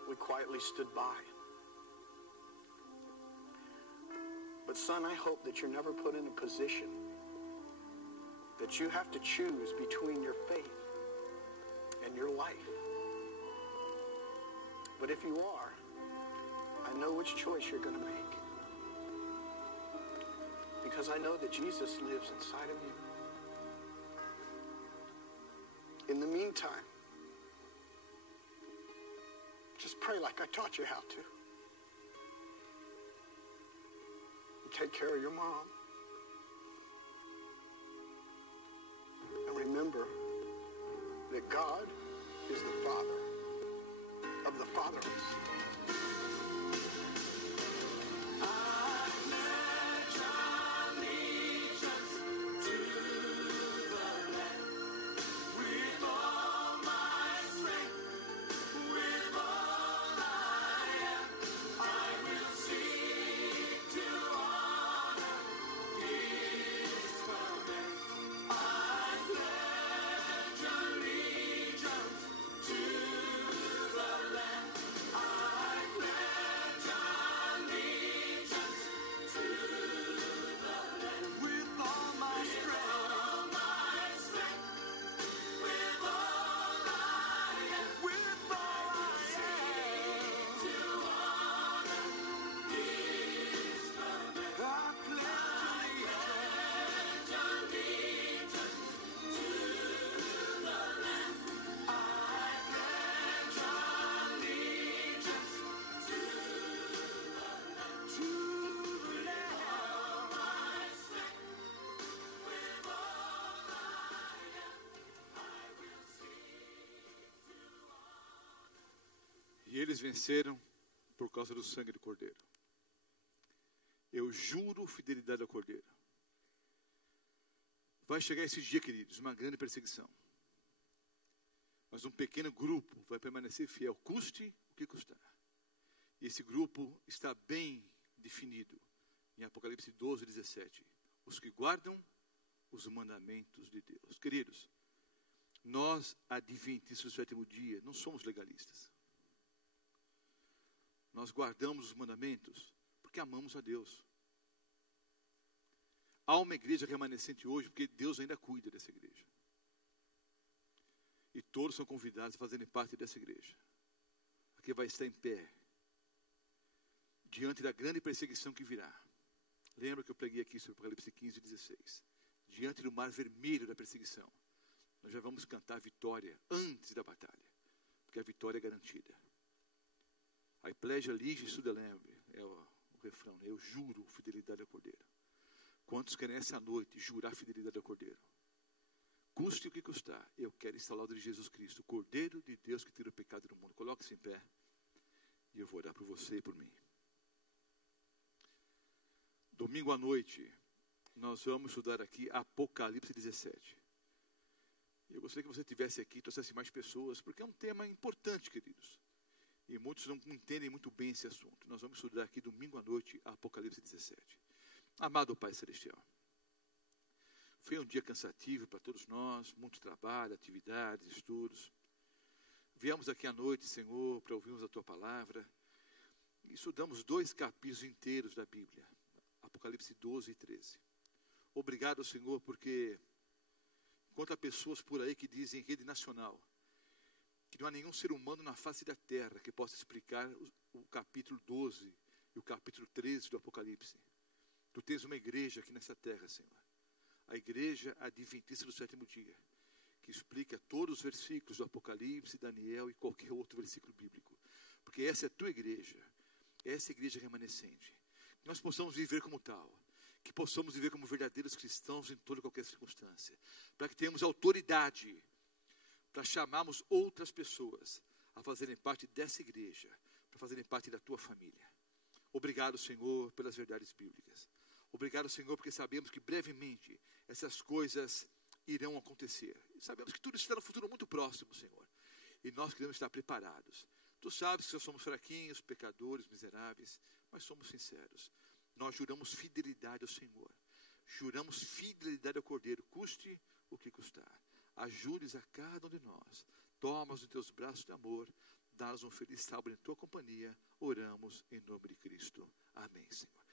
we quietly stood by. But son, I hope that you're never put in a position that you have to choose between your faith and your life. But if you are, I know which choice you're going to make. Because I know that Jesus lives inside of you. In the meantime, just pray like I taught you how to. And take care of your mom. And remember that God is the Father of the fatherless. E eles venceram por causa do sangue do Cordeiro. Eu juro fidelidade ao Cordeiro. Vai chegar esse dia, queridos, uma grande perseguição. Mas um pequeno grupo vai permanecer fiel, custe o que custar. E esse grupo está bem definido em Apocalipse 12, 17. Os que guardam os mandamentos de Deus. Queridos, nós, adventistas do sétimo dia, não somos legalistas. Nós guardamos os mandamentos porque amamos a Deus. Há uma igreja remanescente hoje porque Deus ainda cuida dessa igreja. E todos são convidados a fazerem parte dessa igreja. Porque vai estar em pé diante da grande perseguição que virá. Lembra que eu preguei aqui sobre Apocalipse 15 e 16. Diante do mar vermelho da perseguição, nós já vamos cantar vitória antes da batalha. Porque a vitória é garantida. I pledge allegiance to the Lamb, é o refrão, né? Eu juro fidelidade ao Cordeiro. Quantos querem essa noite jurar fidelidade ao Cordeiro? Custe o que custar, eu quero estar ao lado de Jesus Cristo, o Cordeiro de Deus que tira o pecado do mundo. Coloque-se em pé e eu vou orar por você e por mim. Domingo à noite, nós vamos estudar aqui Apocalipse 17. Eu gostaria que você estivesse aqui, trouxesse mais pessoas, porque é um tema importante, queridos. E muitos não entendem muito bem esse assunto. Nós vamos estudar aqui domingo à noite, Apocalipse 17. Amado Pai Celestial, foi um dia cansativo para todos nós, muito trabalho, atividades, estudos. Viemos aqui à noite, Senhor, para ouvirmos a Tua palavra. E estudamos 2 capítulos inteiros da Bíblia, Apocalipse 12 e 13. Obrigado, Senhor, porque enquanto há pessoas por aí que dizem em rede nacional que não há nenhum ser humano na face da terra que possa explicar o capítulo 12 e o capítulo 13 do Apocalipse. Tu tens uma igreja aqui nessa terra, Senhor. A igreja adventista do 7º dia, que explica todos os versículos do Apocalipse, Daniel e qualquer outro versículo bíblico. Porque essa é a tua igreja, essa é a igreja remanescente. Que nós possamos viver como tal, que possamos viver como verdadeiros cristãos em toda e qualquer circunstância. Para que tenhamos autoridade para chamarmos outras pessoas a fazerem parte dessa igreja, para fazerem parte da tua família. Obrigado, Senhor, pelas verdades bíblicas. Obrigado, Senhor, porque sabemos que brevemente essas coisas irão acontecer. E sabemos que tudo está no futuro muito próximo, Senhor. E nós queremos estar preparados. Tu sabes que nós somos fraquinhos, pecadores, miseráveis, mas somos sinceros. Nós juramos fidelidade ao Senhor. Juramos fidelidade ao Cordeiro, custe o que custar. Ajudes a cada um de nós. Toma-nos em teus braços de amor. Dá-nos um feliz sábado em tua companhia. Oramos em nome de Cristo. Amém, Senhor.